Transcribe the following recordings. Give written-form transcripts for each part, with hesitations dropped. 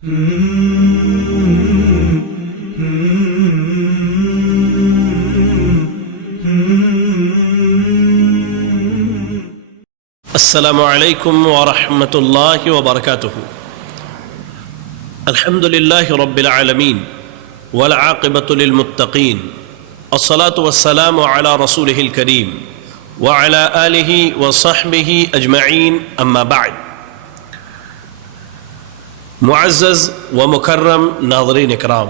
السلام علیکم ورحمۃ اللہ وبرکاتہ۔ الحمد للہ رب العالمین والعاقبۃ للمتقین، الصلاة والسلام علی رسولہ الکریم وعلی آلہ وصحبہ اجمعین، اما بعد۔ معزز و مکرم ناظرین اکرام،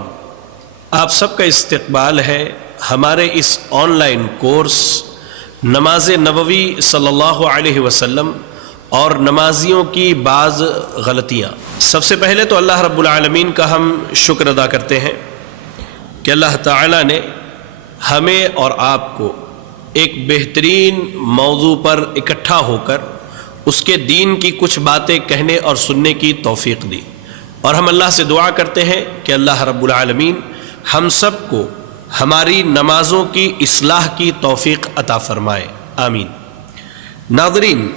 آپ سب کا استقبال ہے ہمارے اس آن لائن کورس نماز نبوی صلی اللہ علیہ وسلم اور نمازیوں کی بعض غلطیاں۔ سب سے پہلے تو اللہ رب العالمین کا ہم شکر ادا کرتے ہیں کہ اللہ تعالیٰ نے ہمیں اور آپ کو ایک بہترین موضوع پر اکٹھا ہو کر اس کے دین کی کچھ باتیں کہنے اور سننے کی توفیق دی، اور ہم اللہ سے دعا کرتے ہیں کہ اللہ رب العالمین ہم سب کو ہماری نمازوں کی اصلاح کی توفیق عطا فرمائے، آمین۔ ناظرین،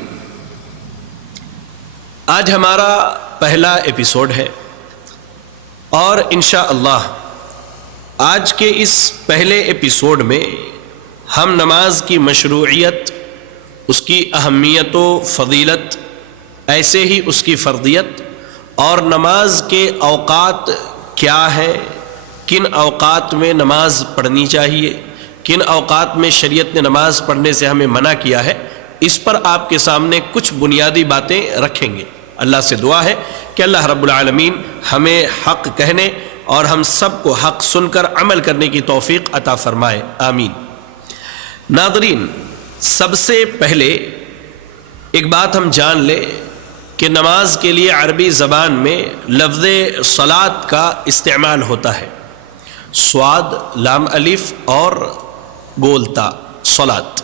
آج ہمارا پہلا ایپیسوڈ ہے، اور انشاءاللہ آج کے اس پہلے ایپیسوڈ میں ہم نماز کی مشروعیت، اس کی اہمیت و فضیلت، ایسے ہی اس کی فرضیت اور نماز کے اوقات کیا ہے، کن اوقات میں نماز پڑھنی چاہیے، کن اوقات میں شریعت نے نماز پڑھنے سے ہمیں منع کیا ہے، اس پر آپ کے سامنے کچھ بنیادی باتیں رکھیں گے۔ اللہ سے دعا ہے کہ اللہ رب العالمین ہمیں حق کہنے اور ہم سب کو حق سن کر عمل کرنے کی توفیق عطا فرمائے، آمین۔ ناظرین، سب سے پہلے ایک بات ہم جان لیں کہ نماز کے لیے عربی زبان میں لفظ صلاۃ کا استعمال ہوتا ہے، صاد، لام الف اور گول تا، صلاۃ،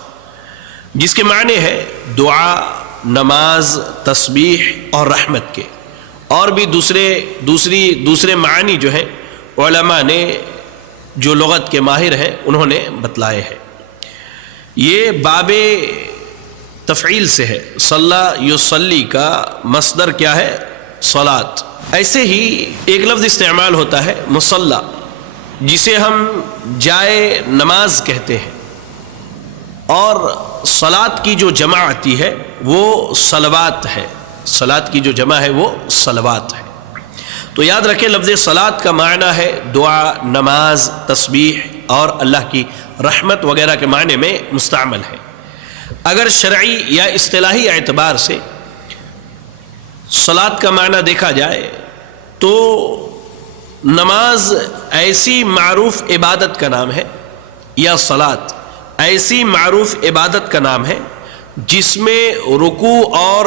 جس کے معنی ہے دعا، نماز، تسبیح اور رحمت کے، اور بھی دوسرے معنی جو ہیں علماء نے جو لغت کے ماہر ہیں انہوں نے بتلائے ہیں۔ یہ باب تفعیل سے ہے، صلی یصلی کا مصدر کیا ہے؟ صلاۃ۔ ایسے ہی ایک لفظ استعمال ہوتا ہے مصلی، جسے ہم جائے نماز کہتے ہیں، اور صلاۃ کی جو جمع آتی ہے وہ صلوات ہے، صلاۃ کی جو جمع ہے وہ صلوات ہے۔ تو یاد رکھیں، لفظ صلاۃ کا معنی ہے دعا، نماز، تسبیح اور اللہ کی رحمت وغیرہ کے معنی میں مستعمل ہے۔ اگر شرعی یا اصطلاحی اعتبار سے صلاۃ کا معنی دیکھا جائے تو نماز ایسی معروف عبادت کا نام ہے، یا صلاۃ ایسی معروف عبادت کا نام ہے جس میں رکوع اور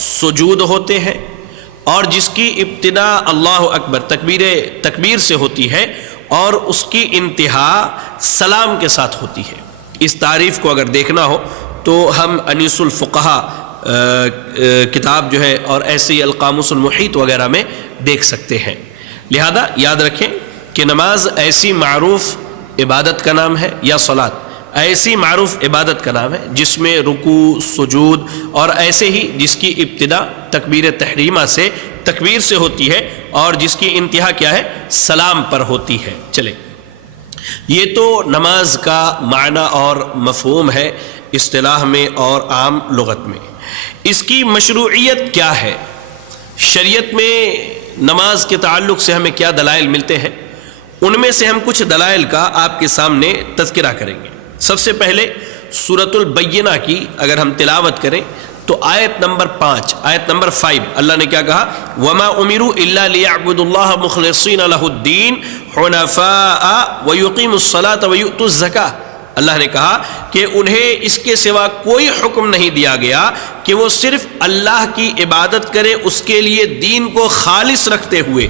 سجود ہوتے ہیں، اور جس کی ابتدا اللہ اکبر تکبیر سے ہوتی ہے، اور اس کی انتہا سلام کے ساتھ ہوتی ہے۔ اس تعریف کو اگر دیکھنا ہو تو ہم انیس الفقہا کتاب جو ہے اور ایسے ہی القاموس المحیط وغیرہ میں دیکھ سکتے ہیں۔ لہذا یاد رکھیں کہ نماز ایسی معروف عبادت کا نام ہے، یا صلاۃ ایسی معروف عبادت کا نام ہے جس میں رکوع، سجود اور ایسے ہی جس کی ابتدا تکبیر تحریمہ سے، تکبیر سے ہوتی ہے، اور جس کی انتہا کیا ہے؟ سلام پر ہوتی ہے۔ چلے، یہ تو نماز کا معنی اور مفہوم ہے اصطلاح میں اور عام لغت میں۔ اس کی مشروعیت کیا ہے؟ شریعت میں نماز کے تعلق سے ہمیں کیا دلائل ملتے ہیں؟ ان میں سے ہم کچھ دلائل کا آپ کے سامنے تذکرہ کریں گے۔ سب سے پہلے سورۃ البینہ کی اگر ہم تلاوت کریں تو آیت نمبر 5 اللہ نے کیا کہا؟ وَمَا أُمِرُوا إِلَّا لِيَعْبُدُوا اللَّهَ مُخْلِصِينَ لَهُ الدِّينَ حُنَفَاءَ وَيُقِيمُوا الصَّلَاةَ وَيُؤْتُوا الزَّكَاةَ۔ اللہ نے کہا کہ انہیں اس کے سوا کوئی حکم نہیں دیا گیا کہ وہ صرف اللہ کی عبادت کرے، اس کے لیے دین کو خالص رکھتے ہوئے،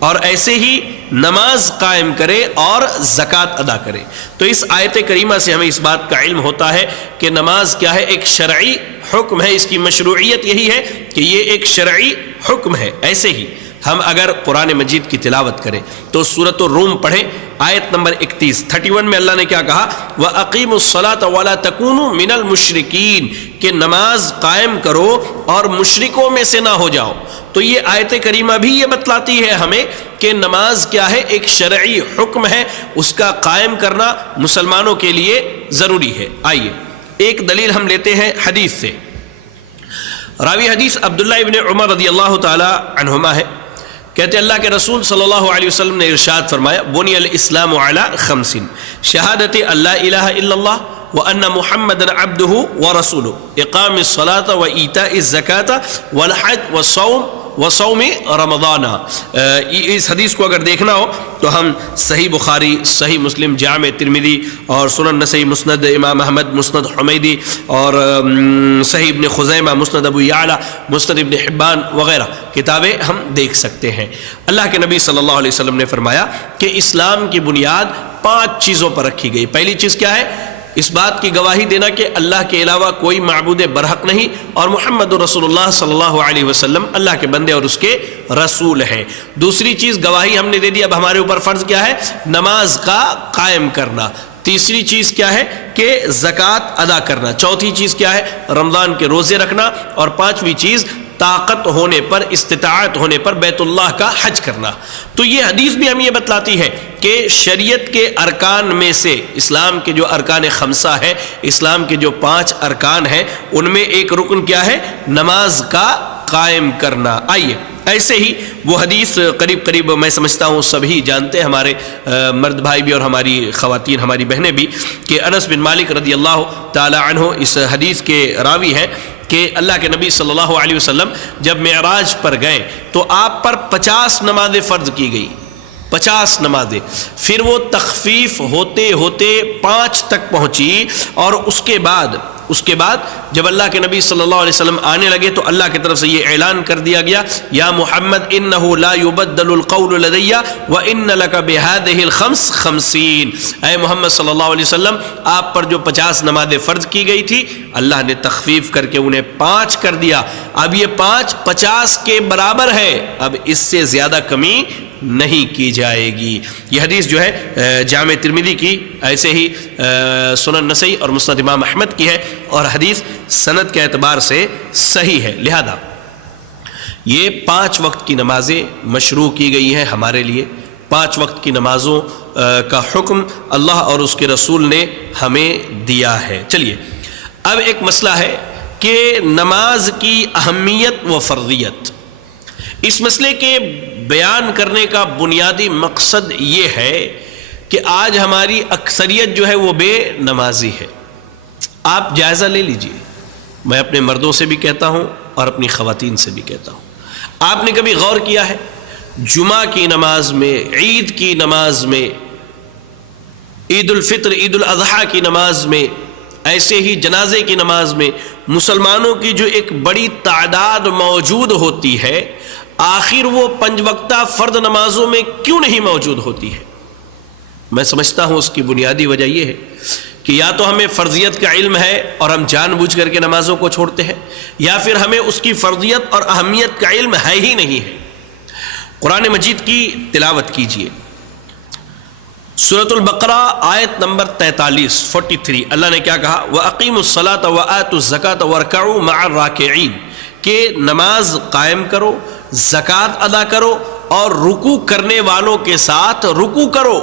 اور ایسے ہی نماز قائم کرے اور زکوٰۃ ادا کرے۔ تو اس آیت کریمہ سے ہمیں اس بات کا علم ہوتا ہے کہ نماز کیا ہے؟ ایک شرعی حکم ہے، اس کی مشروعیت یہی ہے کہ یہ ایک شرعی حکم ہے۔ ایسے ہی ہم اگر قرآن مجید کی تلاوت کریں تو سورۃ الروم پڑھیں، آیت نمبر 31 میں اللہ نے کیا کہا؟ وَأَقِيمُوا الصَّلَاةَ وَلَا تَكُونُوا مِنَ الْمُشْرِكِينَ، کہ نماز قائم کرو اور مشرکوں میں سے نہ ہو جاؤ۔ تو یہ آیت کریمہ بھی یہ بتلاتی ہے ہمیں کہ نماز کیا ہے، ایک شرعی حکم ہے، اس کا قائم کرنا مسلمانوں کے لیے ضروری ہے۔ آئیے ایک دلیل ہم لیتے ہیں حدیث سے۔ راوی حدیث عبداللہ ابن عمر رضی اللہ تعالی عنہما ہے، کہتے اللہ کے رسول صلی اللہ علیہ وسلم نے ارشاد فرمایا، بنی الاسلام علی خمس، شہادت اللہ الہ الا اللہ وان محمدا عبدہ ورسولہ، اقام الصلاۃ وایتاء الزکاۃ والحج وصوم رمضان۔ اس حدیث کو اگر دیکھنا ہو تو ہم صحیح بخاری، صحیح مسلم، جامع ترمذی اور سنن نسائی، مسند امام احمد، مسند حمیدی اور صحیح ابن خزیمہ، مسند ابو یعلا، مسند ابن حبان وغیرہ کتابیں ہم دیکھ سکتے ہیں۔ اللہ کے نبی صلی اللہ علیہ وسلم نے فرمایا کہ اسلام کی بنیاد 5 چیزوں پر رکھی گئی۔ پہلی چیز کیا ہے؟ اس بات کی گواہی دینا کہ اللہ کے علاوہ کوئی معبود برحق نہیں اور محمد رسول اللہ صلی اللہ علیہ وسلم اللہ کے بندے اور اس کے رسول ہیں۔ دوسری چیز گواہی ہم نے دے دی، اب ہمارے اوپر فرض کیا ہے؟ نماز کا قائم کرنا۔ تیسری چیز کیا ہے؟ کہ زکوٰۃ ادا کرنا۔ چوتھی چیز کیا ہے؟ رمضان کے روزے رکھنا۔ اور پانچویں چیز طاقت ہونے پر، استطاعت ہونے پر بیت اللہ کا حج کرنا۔ تو یہ حدیث بھی ہمیں یہ بتلاتی ہے کہ شریعت کے ارکان میں سے، اسلام کے جو ارکان خمسہ ہے، اسلام کے جو 5 ارکان ہیں، ان میں ایک رکن کیا ہے؟ نماز کا قائم کرنا۔ آئیے ایسے ہی وہ حدیث قریب میں سمجھتا ہوں سبھی جانتے ہیں، ہمارے مرد بھائی بھی اور ہماری خواتین، ہماری بہنیں بھی، کہ انس بن مالک رضی اللہ تعالی عنہ اس حدیث کے راوی ہیں کہ اللہ کے نبی صلی اللہ علیہ وسلم جب معراج پر گئے تو آپ پر 50 نمازیں فرض کی گئی، 50 نمازیں، پھر وہ تخفیف ہوتے ہوتے 5 تک پہنچی، اور اس کے بعد جب اللہ کے نبی صلی اللہ علیہ وسلم آنے لگے تو اللہ کی طرف سے یہ اعلان کر دیا گیا، یا محمد انہ لا یبدل القول لدی وان لک بہذہ الخمس 50۔ اے محمد صلی اللہ علیہ وسلم، آپ پر جو 50 نمازیں فرض کی گئی تھی، اللہ نے تخفیف کر کے انہیں 5 کر دیا۔ اب یہ 5 50 کے برابر ہے، اب اس سے زیادہ کمی نہیں کی جائے گی۔ یہ حدیث جو ہے جامع ترمذی کی، ایسے ہی سنن نسائی اور مسند امام احمد کی ہے، اور حدیث سند کے اعتبار سے صحیح ہے۔ لہذا یہ 5 وقت کی نمازیں مشروع کی گئی ہیں ہمارے لیے۔ 5 وقت کی نمازوں کا حکم اللہ اور اس کے رسول نے ہمیں دیا ہے۔ چلیے اب ایک مسئلہ ہے کہ نماز کی اہمیت و فرضیت۔ اس مسئلے کے بیان کرنے کا بنیادی مقصد یہ ہے کہ آج ہماری اکثریت جو ہے وہ بے نمازی ہے۔ آپ جائزہ لے لیجئے، میں اپنے مردوں سے بھی کہتا ہوں اور اپنی خواتین سے بھی کہتا ہوں، آپ نے کبھی غور کیا ہے جمعہ کی نماز میں، عید کی نماز میں، عید الفطر، عید الاضحیٰ کی نماز میں، ایسے ہی جنازے کی نماز میں مسلمانوں کی جو ایک بڑی تعداد موجود ہوتی ہے، آخر وہ 5 وقتہ فرض نمازوں میں کیوں نہیں موجود ہوتی ہے؟ میں سمجھتا ہوں اس کی بنیادی وجہ یہ ہے کہ یا تو ہمیں فرضیت کا علم ہے اور ہم جان بوجھ کر کے نمازوں کو چھوڑتے ہیں، یا پھر ہمیں اس کی فرضیت اور اہمیت کا علم ہے ہی نہیں ہے۔ قرآن مجید کی تلاوت کیجئے، سورۃ البقرہ آیت نمبر 43 اللہ نے کیا کہا؟ وَأَقِيمُوا الصَّلَاةَ وَآتُوا الزَّكَاةَ وَارْكَعُوا مَعَ الرَّاكِعِينَ، کہ نماز قائم کرو، زکوٰۃ ادا کرو اور رکوع کرنے والوں کے ساتھ رکوع کرو۔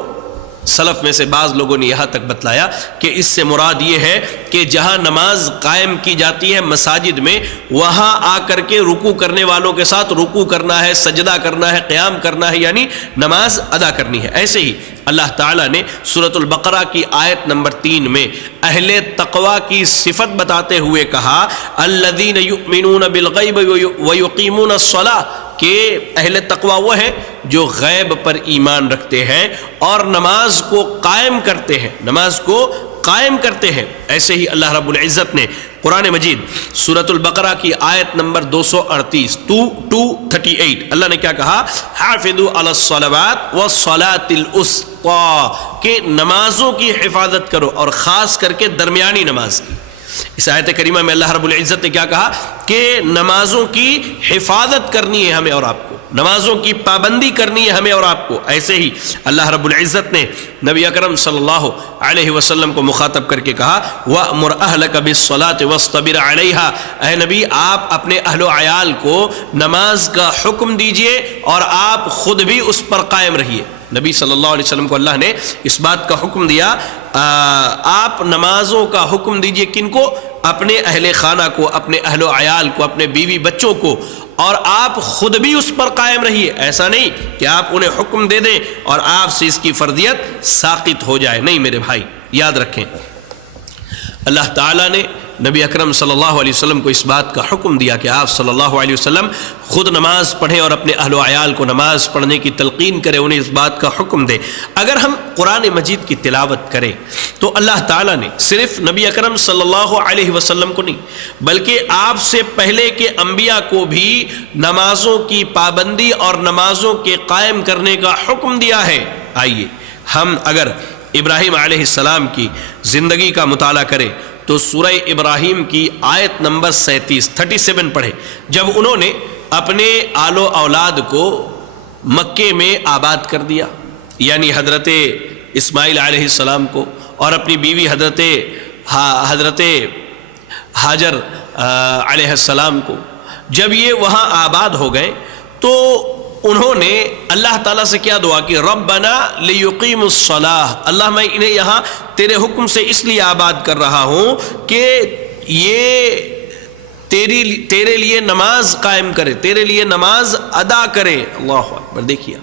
سلف میں سے بعض لوگوں نے یہاں تک بتلایا کہ اس سے مراد یہ ہے کہ جہاں نماز قائم کی جاتی ہے مساجد میں، وہاں آ کر کے رکوع کرنے والوں کے ساتھ رکوع کرنا ہے، سجدہ کرنا ہے، قیام کرنا ہے، یعنی نماز ادا کرنی ہے۔ ایسے ہی اللہ تعالیٰ نے سورۃ البقرہ کی آیت نمبر 3 میں اہل تقوی کی صفت بتاتے ہوئے کہا، الذین یؤمنون بالغیب ویقیمون الصلاۃ، کہ اہل تقوی وہ ہیں جو غیب پر ایمان رکھتے ہیں اور نماز کو قائم کرتے ہیں، نماز کو قائم کرتے ہیں۔ ایسے ہی اللہ رب العزت نے قرآن مجید سورۃ البقرہ کی آیت نمبر 238 اللہ نے کیا کہا؟ حافظوا علی الصلوات والصلاۃ الوسطی، کہ نمازوں کی حفاظت کرو اور خاص کر کے درمیانی نماز کی۔ اس آیت کریمہ میں اللہ رب العزت نے کیا کہا کہ نمازوں کی حفاظت کرنی ہے ہمیں اور آپ کو، نمازوں کی پابندی کرنی ہے ہمیں اور آپ کو۔ ایسے ہی اللہ رب العزت نے نبی اکرم صلی اللہ علیہ وسلم کو مخاطب کر کے کہا وَأْمُرْ أَهْلَكَ بِالصَّلَاةِ وَاصْطَبِرْ عَلَيْهَا، اے نبی آپ اپنے اہل و عیال کو نماز کا حکم دیجئے اور آپ خود بھی اس پر قائم رہیے۔ نبی صلی اللہ علیہ وسلم کو اللہ نے اس بات کا حکم دیا، آپ نمازوں کا حکم دیجئے کن کو؟ اپنے اہل خانہ کو، اپنے اہل و عیال کو، اپنے بیوی بچوں کو، اور آپ خود بھی اس پر قائم رہیے۔ ایسا نہیں کہ آپ انہیں حکم دے دیں اور آپ سے اس کی فرضیت ساقط ہو جائے، نہیں میرے بھائی، یاد رکھیں اللہ تعالیٰ نے نبی اکرم صلی اللہ علیہ وسلم کو اس بات کا حکم دیا کہ آپ صلی اللہ علیہ وسلم خود نماز پڑھیں اور اپنے اہل و عیال کو نماز پڑھنے کی تلقین کریں، انہیں اس بات کا حکم دے۔ اگر ہم قرآن مجید کی تلاوت کریں تو اللہ تعالیٰ نے صرف نبی اکرم صلی اللہ علیہ وسلم کو نہیں بلکہ آپ سے پہلے کے انبیاء کو بھی نمازوں کی پابندی اور نمازوں کے قائم کرنے کا حکم دیا ہے۔ آئیے ہم اگر ابراہیم علیہ السلام کی زندگی کا مطالعہ کریں تو سورہ ابراہیم کی آیت نمبر 37 پڑھیں، جب انہوں نے اپنے آل و اولاد کو مکے میں آباد کر دیا، یعنی حضرت اسماعیل علیہ السلام کو اور اپنی بیوی حضرت ہاجر علیہ السلام کو، جب یہ وہاں آباد ہو گئے تو انہوں نے اللہ تعالیٰ سے کیا دعا کی؟ ربنا لیقیموا الصلاۃ، اللہ میں انہیں یہاں تیرے حکم سے اس لیے آباد کر رہا ہوں کہ یہ تیرے لیے نماز قائم کرے، تیرے لیے نماز ادا کرے۔ اللہ اکبر، دیکھیے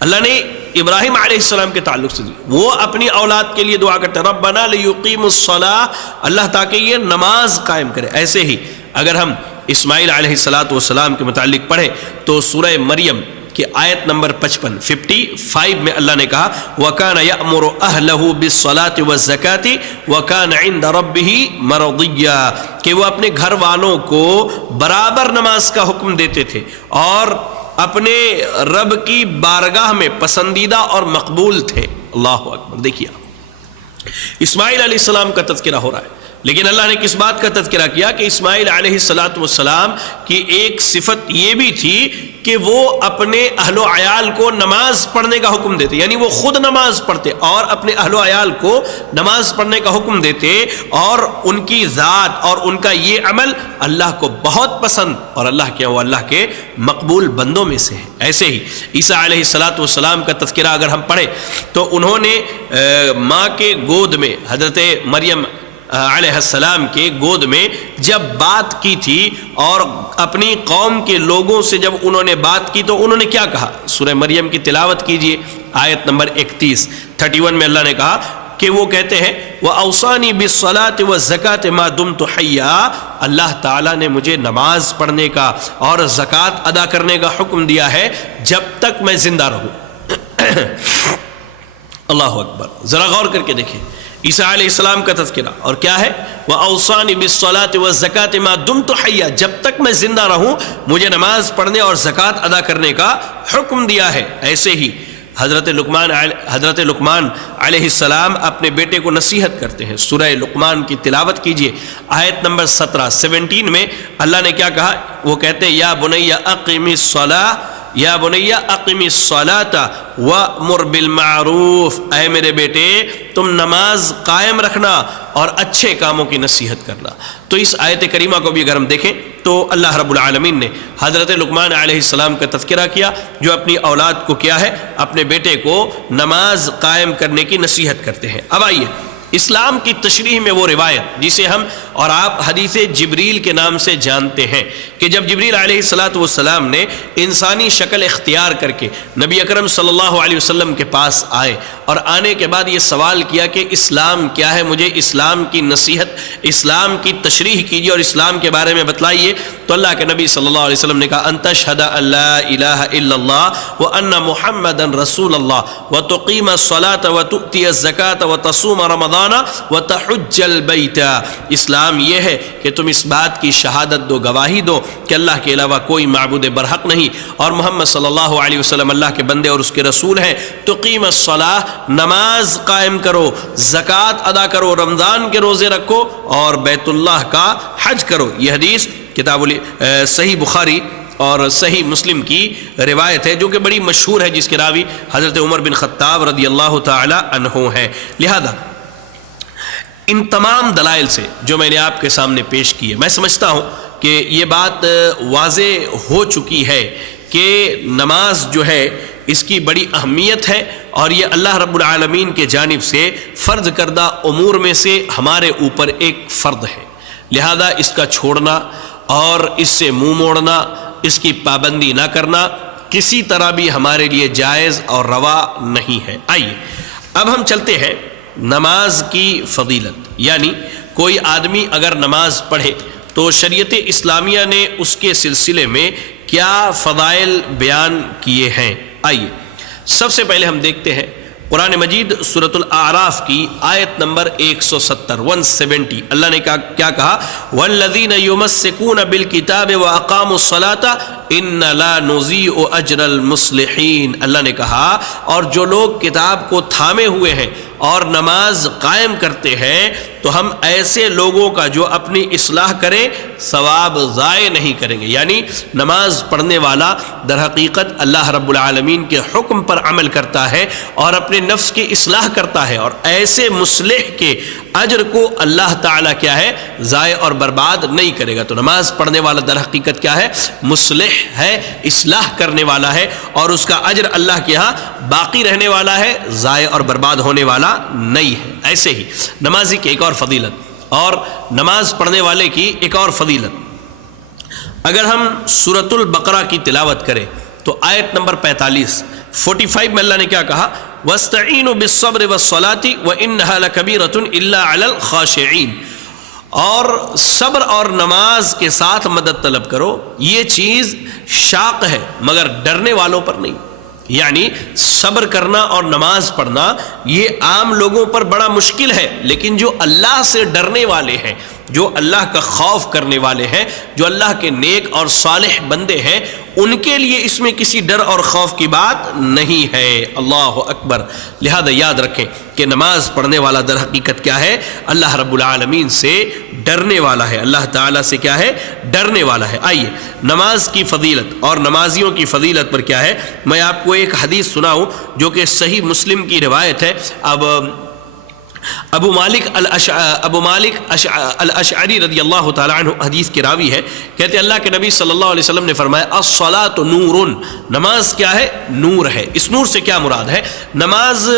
اللہ نے ابراہیم علیہ السلام کے تعلق سے وہ اپنی اولاد کے لیے دعا کرتے ہیں ربنا لیقیموا الصلاۃ، اللہ تاکہ یہ نماز قائم کرے۔ ایسے ہی اگر ہم اسماعیل علیہ السلام کے متعلق پڑھیں تو سورہ مریم کی آیت نمبر 55 میں اللہ نے کہا وَكَانَ يَأْمُرُ أَهْلَهُ بِالصَّلَاةِ وَالزَّكَاةِ وَكَانَ عِنْدَ رَبِّهِ مَرْضِيًّا، کہ وہ اپنے گھر والوں کو برابر نماز کا حکم دیتے تھے اور اپنے رب کی بارگاہ میں پسندیدہ اور مقبول تھے۔ اللہ اکبر، دیکھیے اسماعیل علیہ السلام کا تذکرہ ہو رہا ہے، لیکن اللہ نے کس بات کا تذکرہ کیا کہ اسماعیل علیہ السلام کی ایک صفت یہ بھی تھی کہ وہ اپنے اہل و عیال کو نماز پڑھنے کا حکم دیتے، یعنی وہ خود نماز پڑھتے اور اپنے اہل و عیال کو نماز پڑھنے کا حکم دیتے، اور ان کی ذات اور ان کا یہ عمل اللہ کو بہت پسند، اور اللہ کیا وہ اللہ کے مقبول بندوں میں سے ہے۔ ایسے ہی عیسیٰ علیہ السلام کا تذکرہ اگر ہم پڑھیں تو انہوں نے ماں کے گود میں حضرت مریم علیہ السلام کے گود میں جب بات کی تھی اور اپنی قوم کے لوگوں سے جب انہوں نے بات کی تو انہوں نے کیا کہا؟ سورہ مریم کی تلاوت کیجئے، آیت نمبر 31 میں اللہ نے کہا کہ وہ کہتے ہیں وَأَوْصَانِي بِالصَّلَاةِ وَالزَّكَاةِ مَا دُمْتُ حَيًّا، اللہ تعالیٰ نے مجھے نماز پڑھنے کا اور زکوٰۃ ادا کرنے کا حکم دیا ہے جب تک میں زندہ رہوں۔ اللہ اکبر، ذرا غور کر کے دیکھیں عیسیٰ علیہ السلام کا تذکرہ، اور کیا ہے؟ وَأَوْصَانِي بِالصَّلَاةِ وَالزَّكَاةِ مَا دُمْتُ حَيًّا، جب تک میں زندہ رہوں مجھے نماز پڑھنے اور زکوٰۃ ادا کرنے کا حکم دیا ہے۔ ایسے ہی حضرت لقمان علیہ السلام اپنے بیٹے کو نصیحت کرتے ہیں، سورہ لقمان کی تلاوت کیجئے، آیت نمبر 17 میں اللہ نے کیا کہا؟ وہ کہتے ہیں یا بنی اقم الصلاۃ، یا بنی اقم الصلاۃ وامر بالمعروف، اے میرے بیٹے تم نماز قائم رکھنا اور اچھے کاموں کی نصیحت کرنا۔ تو اس آیت کریمہ کو بھی اگر ہم دیکھیں تو اللہ رب العالمین نے حضرت لقمان علیہ السلام کا تذکرہ کیا جو اپنی اولاد کو کیا ہے؟ اپنے بیٹے کو نماز قائم کرنے کی نصیحت کرتے ہیں۔ اب آئیے اسلام کی تشریح میں وہ روایت جسے ہم اور آپ حدیث جبریل کے نام سے جانتے ہیں کہ جب جبریل علیہ السلام نے انسانی شکل اختیار کر کے نبی اکرم صلی اللہ علیہ وسلم کے پاس آئے اور آنے کے بعد یہ سوال کیا کہ اسلام کیا ہے، مجھے اسلام کی نصیحت، اسلام کی تشریح کیجیے اور اسلام کے بارے میں بتلائیے، تو اللہ کے نبی صلی اللہ علیہ وسلم نے کہا ان تشہد ان لا الہ الا اللہ وان محمدا رسول اللہ وتقیم الصلاۃ وتؤتی الزکاۃ وتصوم رمضان وتحج البیت، اسلام یہ ہے کہ تم اس بات کی شہادت دو، گواہی دو کہ اللہ کے علاوہ کوئی معبود برحق نہیں اور محمد صلی اللہ علیہ وسلم اللہ کے بندے اور اس کے رسول ہیں، تقیم الصلاۃ نماز قائم کرو، زکوٰۃ ادا کرو، رمضان کے روزے رکھو اور بیت اللہ کا حج کرو۔ یہ حدیث کتاب صحیح بخاری اور صحیح مسلم کی روایت ہے جو کہ بڑی مشہور ہے، جس کے راوی حضرت عمر بن خطاب رضی اللہ تعالی عنہ ہیں۔ لہذا ان تمام دلائل سے جو میں نے آپ کے سامنے پیش کی ہے، میں سمجھتا ہوں کہ یہ بات واضح ہو چکی ہے کہ نماز جو ہے اس کی بڑی اہمیت ہے، اور یہ اللہ رب العالمین کے جانب سے فرض کردہ امور میں سے ہمارے اوپر ایک فرض ہے۔ لہذا اس کا چھوڑنا اور اس سے منہ موڑنا، اس کی پابندی نہ کرنا کسی طرح بھی ہمارے لیے جائز اور روا نہیں ہے۔ آئیے اب ہم چلتے ہیں نماز کی فضیلت، یعنی کوئی آدمی اگر نماز پڑھے تو شریعت اسلامیہ نے اس کے سلسلے میں کیا فضائل بیان کیے ہیں۔ آئیے سب سے پہلے ہم دیکھتے ہیں قرآن مجید سورۃ الاعراف کی آیت نمبر 170 اللہ نے کیا کہا، والذین یمسکون بالکتاب واقاموا الصلاۃ انا لا نضیع اجر المصلحین۔ اللہ نے کہا اور جو لوگ کتاب کو تھامے ہوئے ہیں اور نماز قائم کرتے ہیں تو ہم ایسے لوگوں کا جو اپنی اصلاح کریں ثواب ضائع نہیں کریں گے۔ یعنی نماز پڑھنے والا در حقیقت اللہ رب العالمین کے حکم پر عمل کرتا ہے اور اپنے نفس کی اصلاح کرتا ہے، اور ایسے مصلح کے اجر کو اللہ تعالیٰ کیا ہے ضائع اور برباد نہیں کرے گا۔ تو نماز پڑھنے والا در حقیقت کیا ہے مصلح ہے، اصلاح کرنے والا ہے، اور اس کا اجر اللہ کے ہاں باقی رہنے والا ہے، ضائع اور برباد ہونے والا نہیں ہے۔ ایسے ہی نمازی کی ایک اور فضیلت اور نماز پڑھنے والے کی ایک اور فضیلت، اگر ہم سورۃ البقرہ کی تلاوت کریں تو آیت نمبر 45 میں اللہ نے کیا کہا، وَاسْتَعِينُوا بِالصَّبْرِ وَالصَّلَاةِ وَإِنَّهَا لَكَبِيرَةٌ إِلَّا عَلَى الْخَاشِعِينَ، اور صبر اور نماز کے ساتھ مدد طلب کرو، یہ چیز شاق ہے مگر ڈرنے والوں پر نہیں۔ یعنی صبر کرنا اور نماز پڑھنا یہ عام لوگوں پر بڑا مشکل ہے، لیکن جو اللہ سے ڈرنے والے ہیں، جو اللہ کا خوف کرنے والے ہیں، جو اللہ کے نیک اور صالح بندے ہیں، ان کے لیے اس میں کسی ڈر اور خوف کی بات نہیں ہے۔ اللہ اکبر۔ لہذا یاد رکھیں کہ نماز پڑھنے والا در حقیقت کیا ہے اللہ رب العالمین سے ڈرنے والا ہے، اللہ تعالیٰ سے کیا ہے ڈرنے والا ہے۔ آئیے نماز کی فضیلت اور نمازیوں کی فضیلت پر کیا ہے، میں آپ کو ایک حدیث سناؤں جو کہ صحیح مسلم کی روایت ہے۔ اب ابو مالک الاشعری رضی اللہ تعالیٰ عنہ حدیث کے راوی ہے، کہتے اللہ کے نبی صلی اللہ علیہ وسلم نے فرمایا، الصلاۃ نور، نماز کیا ہے نور ہے۔ اس نور سے کیا مراد ہے؟ نماز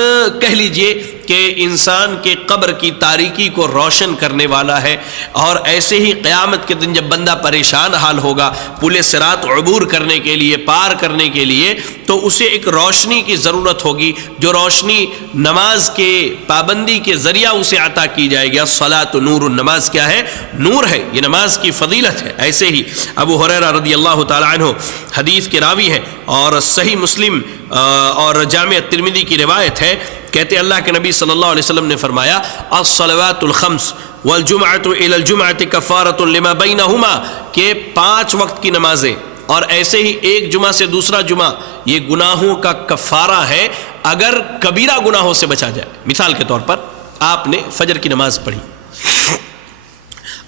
کہہ لیجئے کہ انسان کے قبر کی تاریکی کو روشن کرنے والا ہے، اور ایسے ہی قیامت کے دن جب بندہ پریشان حال ہوگا پل صراط عبور کرنے کے لیے، پار کرنے کے لیے، تو اسے ایک روشنی کی ضرورت ہوگی، جو روشنی نماز کے پابندی کے ذریعہ اسے عطا کی جائے گی۔ الصلاۃ نور، نماز کیا ہے نور ہے، یہ نماز کی فضیلت ہے۔ ایسے ہی ابو ہریرہ رضی اللہ تعالی عنہ حدیث کے راوی ہے اور صحیح مسلم اور جامع ترمذی کی روایت ہے، کہتے اللہ کے نبی صلی اللہ علیہ وسلم نے فرمایا، الصلوات الخمس والجمعۃ الی الجمعۃ کفارۃ لما بینہما، کہ 5 وقت کی نمازیں اور ایسے ہی ایک جمعہ سے دوسرا جمعہ یہ گناہوں کا کفارہ ہے اگر کبیرہ گناہوں سے بچا جائے۔ مثال کے طور پر آپ نے فجر کی نماز پڑھی،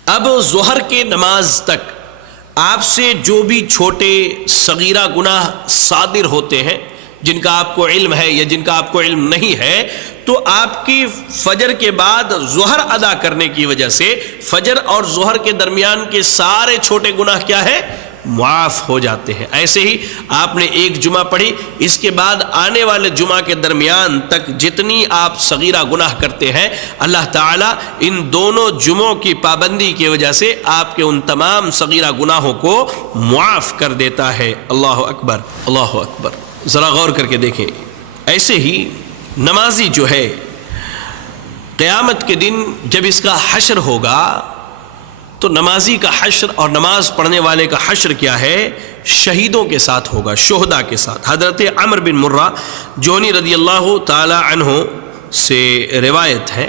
اب ظہر کے نماز تک آپ سے جو بھی چھوٹے صغیرہ گناہ صادر ہوتے ہیں جن کا آپ کو علم ہے یا جن کا آپ کو علم نہیں ہے، تو آپ کی فجر کے بعد ظہر ادا کرنے کی وجہ سے فجر اور ظہر کے درمیان کے سارے چھوٹے گناہ کیا ہے معاف ہو جاتے ہیں۔ ایسے ہی آپ نے ایک جمعہ پڑھی، اس کے بعد آنے والے جمعہ کے درمیان تک جتنی آپ صغیرہ گناہ کرتے ہیں، اللہ تعالیٰ ان دونوں جمعوں کی پابندی کی وجہ سے آپ کے ان تمام صغیرہ گناہوں کو معاف کر دیتا ہے۔ اللہ اکبر، اللہ اکبر۔ ذرا غور کر کے دیکھیں، ایسے ہی نمازی جو ہے قیامت کے دن جب اس کا حشر ہوگا تو نمازی کا حشر اور نماز پڑھنے والے کا حشر کیا ہے شہیدوں کے ساتھ ہوگا، شہداء کے ساتھ۔ حضرت عمر بن مرہ جونی رضی اللہ تعالی عنہ سے روایت ہے،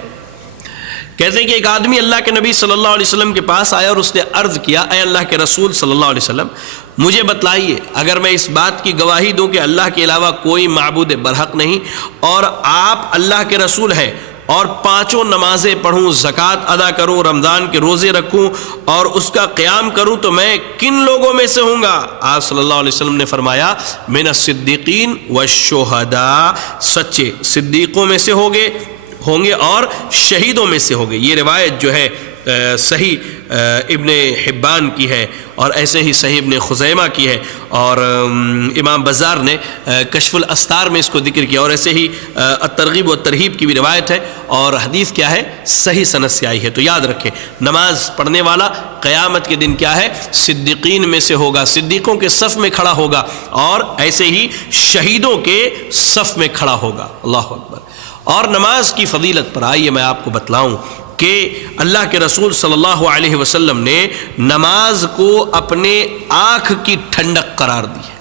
کہتے ہیں کہ ایک آدمی اللہ کے نبی صلی اللہ علیہ وسلم کے پاس آیا اور اس نے عرض کیا، اے اللہ کے رسول صلی اللہ علیہ وسلم، مجھے بتلائیے اگر میں اس بات کی گواہی دوں کہ اللہ کے علاوہ کوئی معبود برحق نہیں اور آپ اللہ کے رسول ہیں، اور 5 نمازیں پڑھوں، زکوٰۃ ادا کروں، رمضان کے روزے رکھوں اور اس کا قیام کروں تو میں کن لوگوں میں سے ہوں گا؟ آپ صلی اللہ علیہ وسلم نے فرمایا من الصدیقین والشہداء، سچے صدیقوں میں سے ہوں گے اور شہیدوں میں سے ہوں گے۔ یہ روایت جو ہے صحیح ابن حبان کی ہے اور ایسے ہی صحیح ابن خزیمہ کی ہے، اور امام بزار نے کشف الاستار میں اس کو ذکر کیا، اور ایسے ہی الترغیب والترہیب کی بھی روایت ہے، اور حدیث کیا ہے؟ صحیح سند سے آئی ہے۔ تو یاد رکھیں، نماز پڑھنے والا قیامت کے دن کیا ہے؟ صدیقین میں سے ہوگا، صدیقوں کے صف میں کھڑا ہوگا، اور ایسے ہی شہیدوں کے صف میں کھڑا ہوگا۔ اللہ اکبر۔ اور نماز کی فضیلت پر آئیے میں آپ کو بتلاؤں کہ اللہ کے رسول صلی اللہ علیہ وسلم نے نماز کو اپنے آنکھ کی ٹھنڈک قرار دی ہے،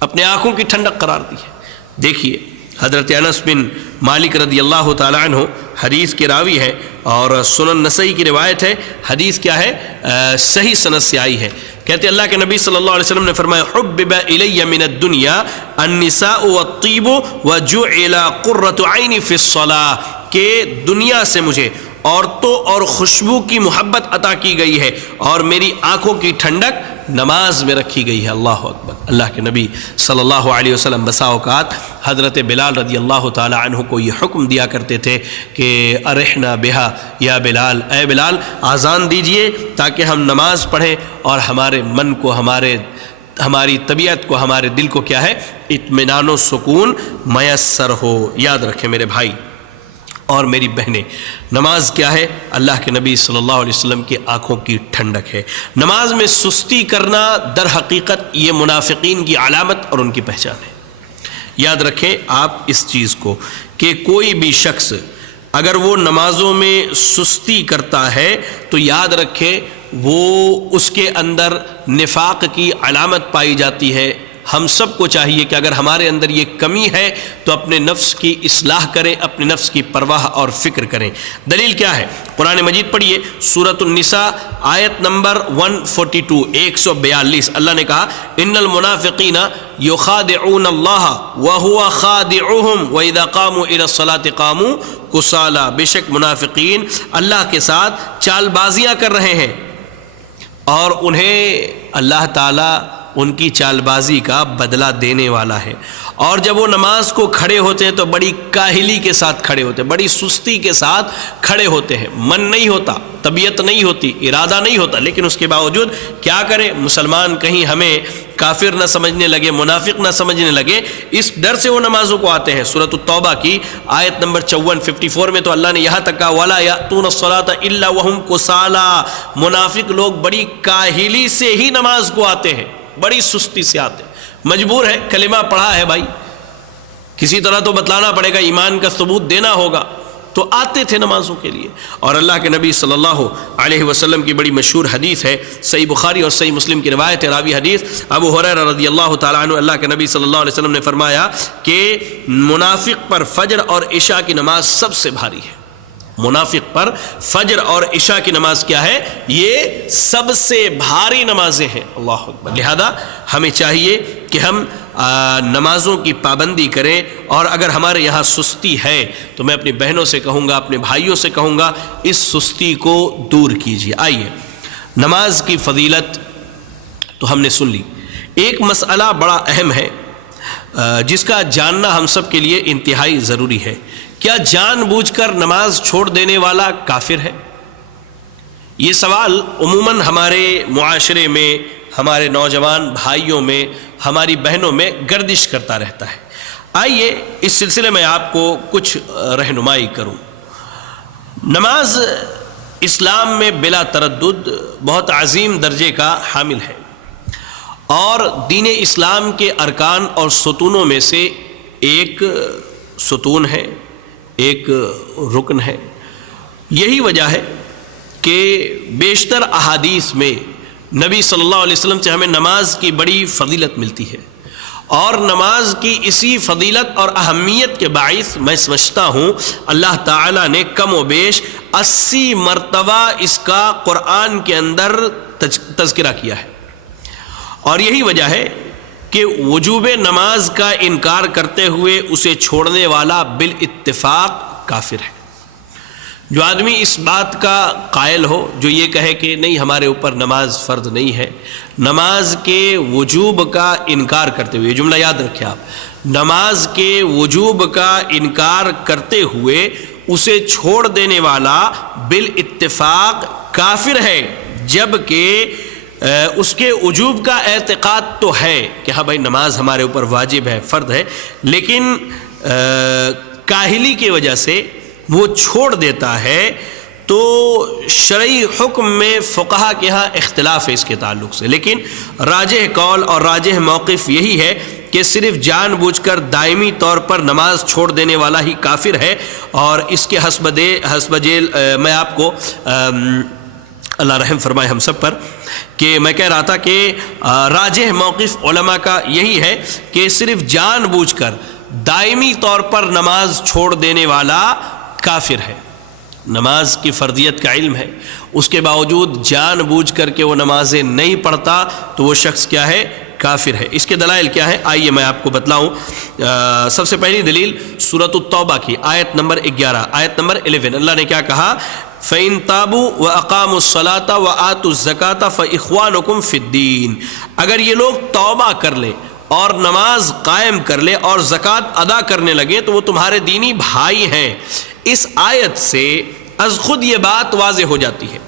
اپنے آنکھوں کی ٹھنڈک قرار دی ہے۔ دیکھیے حضرت انس بن مالک رضی اللہ تعالی عنہ حدیث کے راوی ہے، اور سنن نسائی کی روایت ہے، حدیث کیا ہے؟ صحیح سند سے آئی ہے۔ کہتے اللہ کے نبی صلی اللہ علیہ وسلم نے فرمایا حبب الی من الدنیا النساء والطیب وجعل قرۃ عینی فی الصلاۃ، کہ دنیا سے مجھے عورتوں اور خوشبو کی محبت عطا کی گئی ہے اور میری آنکھوں کی ٹھنڈک نماز میں رکھی گئی ہے۔ اللہ اکبر۔ اللہ کے نبی صلی اللہ علیہ وسلم بسا اوقات حضرت بلال رضی اللہ تعالی عنہ کو یہ حکم دیا کرتے تھے کہ ارحنا بہا یا بلال، اے بلال اذان دیجئے تاکہ ہم نماز پڑھیں اور ہمارے من کو، ہماری طبیعت کو، ہمارے دل کو کیا ہے؟ اطمینان و سکون میسر ہو۔ یاد رکھیں میرے بھائی اور میری بہنیں، نماز کیا ہے؟ اللہ کے نبی صلی اللہ علیہ وسلم کی آنکھوں کی ٹھنڈک ہے۔ نماز میں سستی کرنا در حقیقت یہ منافقین کی علامت اور ان کی پہچان ہے۔ یاد رکھیں آپ اس چیز کو کہ کوئی بھی شخص اگر وہ نمازوں میں سستی کرتا ہے تو یاد رکھیں وہ اس کے اندر نفاق کی علامت پائی جاتی ہے۔ ہم سب کو چاہیے کہ اگر ہمارے اندر یہ کمی ہے تو اپنے نفس کی اصلاح کریں، اپنے نفس کی پرواہ اور فکر کریں۔ دلیل کیا ہے؟ قرآن مجید پڑھیے، سورۃ النساء آیت نمبر 142 142۔ اللہ نے کہا ان المنافقین یخادعون اللہ وهو خادعهم واذا قاموا الى الصلاة قاموا کسالى، بے شک منافقین اللہ کے ساتھ چال بازیاں کر رہے ہیں اور انہیں اللہ تعالی ان کی چال بازی کا بدلہ دینے والا ہے، اور جب وہ نماز کو کھڑے ہوتے ہیں تو بڑی کاہلی کے ساتھ کھڑے ہوتے ہیں، بڑی سستی کے ساتھ کھڑے ہوتے ہیں، من نہیں ہوتا، طبیعت نہیں ہوتی، ارادہ نہیں ہوتا، لیکن اس کے باوجود کیا کریں؟ مسلمان کہیں ہمیں کافر نہ سمجھنے لگے، منافق نہ سمجھنے لگے، اس ڈر سے وہ نمازوں کو آتے ہیں۔ سورۃ التوبہ کی آیت نمبر 54 میں تو اللہ نے یہاں تک کہا وَلَا يَأْتُونَ الصَّلَاةَ إِلَّا وَهُمْ كُسَالَىٰ، منافق لوگ بڑی کاہلی سے ہی نماز کو آتے ہیں، بڑی سستی سے آتے ہیں۔ مجبور ہے، کلمہ پڑھا ہے بھائی، کسی طرح تو بتلانا پڑے گا، ایمان کا ثبوت دینا ہوگا، تو آتے تھے نمازوں کے لیے۔ اور اللہ کے نبی صلی اللہ علیہ وسلم کی بڑی مشہور حدیث ہے، صحیح بخاری اور صحیح مسلم کی روایت ہے، راوی حدیث ابو ہریرہ رضی اللہ تعالیٰ عنہ، اللہ کے نبی صلی اللہ علیہ وسلم نے فرمایا کہ منافق پر فجر اور عشاء کی نماز سب سے بھاری ہے۔ منافق پر فجر اور عشاء کی نماز کیا ہے؟ یہ سب سے بھاری نمازیں ہیں۔ اللہ اکبر۔ لہذا ہمیں چاہیے کہ ہم نمازوں کی پابندی کریں، اور اگر ہمارے یہاں سستی ہے تو میں اپنی بہنوں سے کہوں گا، اپنے بھائیوں سے کہوں گا، اس سستی کو دور کیجیے۔ آئیے، نماز کی فضیلت تو ہم نے سن لی، ایک مسئلہ بڑا اہم ہے جس کا جاننا ہم سب کے لیے انتہائی ضروری ہے۔ کیا جان بوجھ کر نماز چھوڑ دینے والا کافر ہے؟ یہ سوال عموماً ہمارے معاشرے میں، ہمارے نوجوان بھائیوں میں، ہماری بہنوں میں گردش کرتا رہتا ہے۔ آئیے اس سلسلے میں آپ کو کچھ رہنمائی کروں۔ نماز اسلام میں بلا تردد بہت عظیم درجے کا حامل ہے، اور دین اسلام کے ارکان اور ستونوں میں سے ایک ستون ہے، ایک رکن ہے۔ یہی وجہ ہے کہ بیشتر احادیث میں نبی صلی اللہ علیہ وسلم سے ہمیں نماز کی بڑی فضیلت ملتی ہے، اور نماز کی اسی فضیلت اور اہمیت کے باعث میں سمجھتا ہوں اللہ تعالیٰ نے کم و بیش 80 مرتبہ اس کا قرآن کے اندر تذکرہ کیا ہے، اور یہی وجہ ہے کہ وجوب نماز کا انکار کرتے ہوئے اسے چھوڑنے والا بالاتفاق کافر ہے۔ جو آدمی اس بات کا قائل ہو، جو یہ کہے کہ نہیں ہمارے اوپر نماز فرض نہیں ہے، نماز کے وجوب کا انکار کرتے ہوئے، یہ جملہ یاد رکھیں آپ، نماز کے وجوب کا انکار کرتے ہوئے اسے چھوڑ دینے والا بالاتفاق کافر ہے، جبکہ اس کے وجوب کا اعتقاد تو ہے کہ ہاں بھائی نماز ہمارے اوپر واجب ہے، فرض ہے، لیکن کاہلی کی وجہ سے وہ چھوڑ دیتا ہے، تو شرعی حکم میں فقہا کے ہاں اختلاف ہے اس کے تعلق سے، لیکن راجح قول اور راجح موقف یہی ہے کہ صرف جان بوجھ کر دائمی طور پر نماز چھوڑ دینے والا ہی کافر ہے، اور اس کے حسب جیل میں آپ کو اللہ رحم فرمائے ہم سب پر، کہ میں کہہ رہا تھا کہ راجح موقف علماء کا یہی ہے کہ صرف جان بوجھ کر دائمی طور پر نماز چھوڑ دینے والا کافر ہے، نماز کی فرضیت کا علم ہے، اس کے باوجود جان بوجھ کر کے وہ نمازیں نہیں پڑھتا تو وہ شخص کیا ہے؟ کافر ہے۔ اس کے دلائل کیا ہے؟ آئیے میں آپ کو بتلاؤں۔ سب سے پہلی دلیل سورۃ التوبہ کی آیت نمبر 11، آیت نمبر 11، اللہ نے کیا کہا؟ فَإِن تَابُوا وَأَقَامُوا الصَّلَاةَ وَآتُوا الزَّكَاةَ فَإِخْوَانُكُمْ فِي الدِّينِ، اگر یہ لوگ توبہ کر لیں اور نماز قائم کر لیں اور زکوٰۃ ادا کرنے لگے تو وہ تمہارے دینی بھائی ہیں۔ اس آیت سے از خود یہ بات واضح ہو جاتی ہے،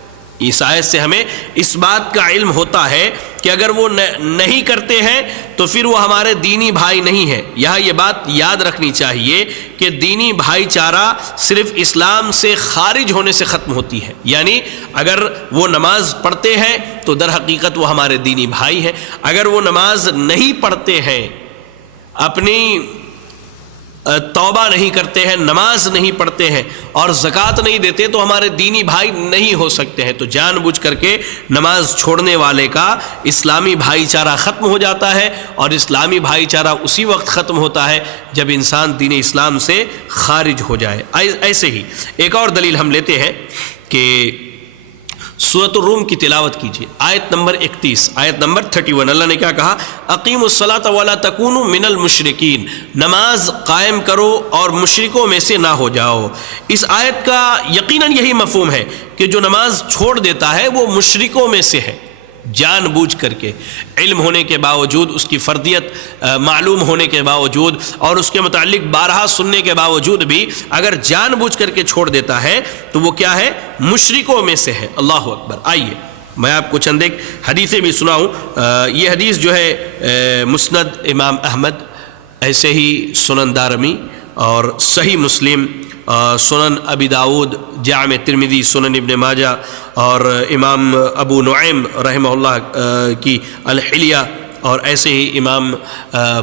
اس آیت سے ہمیں اس بات کا علم ہوتا ہے کہ اگر وہ نہیں کرتے ہیں تو پھر وہ ہمارے دینی بھائی نہیں ہیں۔ یہاں یہ بات یاد رکھنی چاہیے کہ دینی بھائی چارہ صرف اسلام سے خارج ہونے سے ختم ہوتی ہے، یعنی اگر وہ نماز پڑھتے ہیں تو در حقیقت وہ ہمارے دینی بھائی ہیں، اگر وہ نماز نہیں پڑھتے ہیں، اپنی توبہ نہیں کرتے ہیں، نماز نہیں پڑھتے ہیں اور زکوٰۃ نہیں دیتے تو ہمارے دینی بھائی نہیں ہو سکتے ہیں۔ تو جان بوجھ کر کے نماز چھوڑنے والے کا اسلامی بھائی چارہ ختم ہو جاتا ہے، اور اسلامی بھائی چارہ اسی وقت ختم ہوتا ہے جب انسان دین اسلام سے خارج ہو جائے۔ ایسے ہی ایک اور دلیل ہم لیتے ہیں کہ سورۃ الروم کی تلاوت کیجیے، آیت نمبر 31، آیت نمبر 31، اللہ نے کیا کہا؟ اقیموا الصلاۃ ولا تکونوا من المشرکین، نماز قائم کرو اور مشرکوں میں سے نہ ہو جاؤ۔ اس آیت کا یقیناً یہی مفہوم ہے کہ جو نماز چھوڑ دیتا ہے وہ مشرکوں میں سے ہے، جان بوجھ کر کے، علم ہونے کے باوجود، اس کی فرضیت معلوم ہونے کے باوجود اور اس کے متعلق بارہا سننے کے باوجود بھی اگر جان بوجھ کر کے چھوڑ دیتا ہے تو وہ کیا ہے؟ مشرکوں میں سے ہے۔ اللہ اکبر۔ آئیے میں آپ کو چند ایک حدیثیں بھی سناؤں۔ یہ حدیث جو ہے مسند امام احمد، ایسے ہی سنن دارمی اور صحیح مسلم، سنن ابی داود، جامع ترمذی، سنن ابن ماجہ اور امام ابو نعیم رحمہ اللہ کی الحلیہ، اور ایسے ہی امام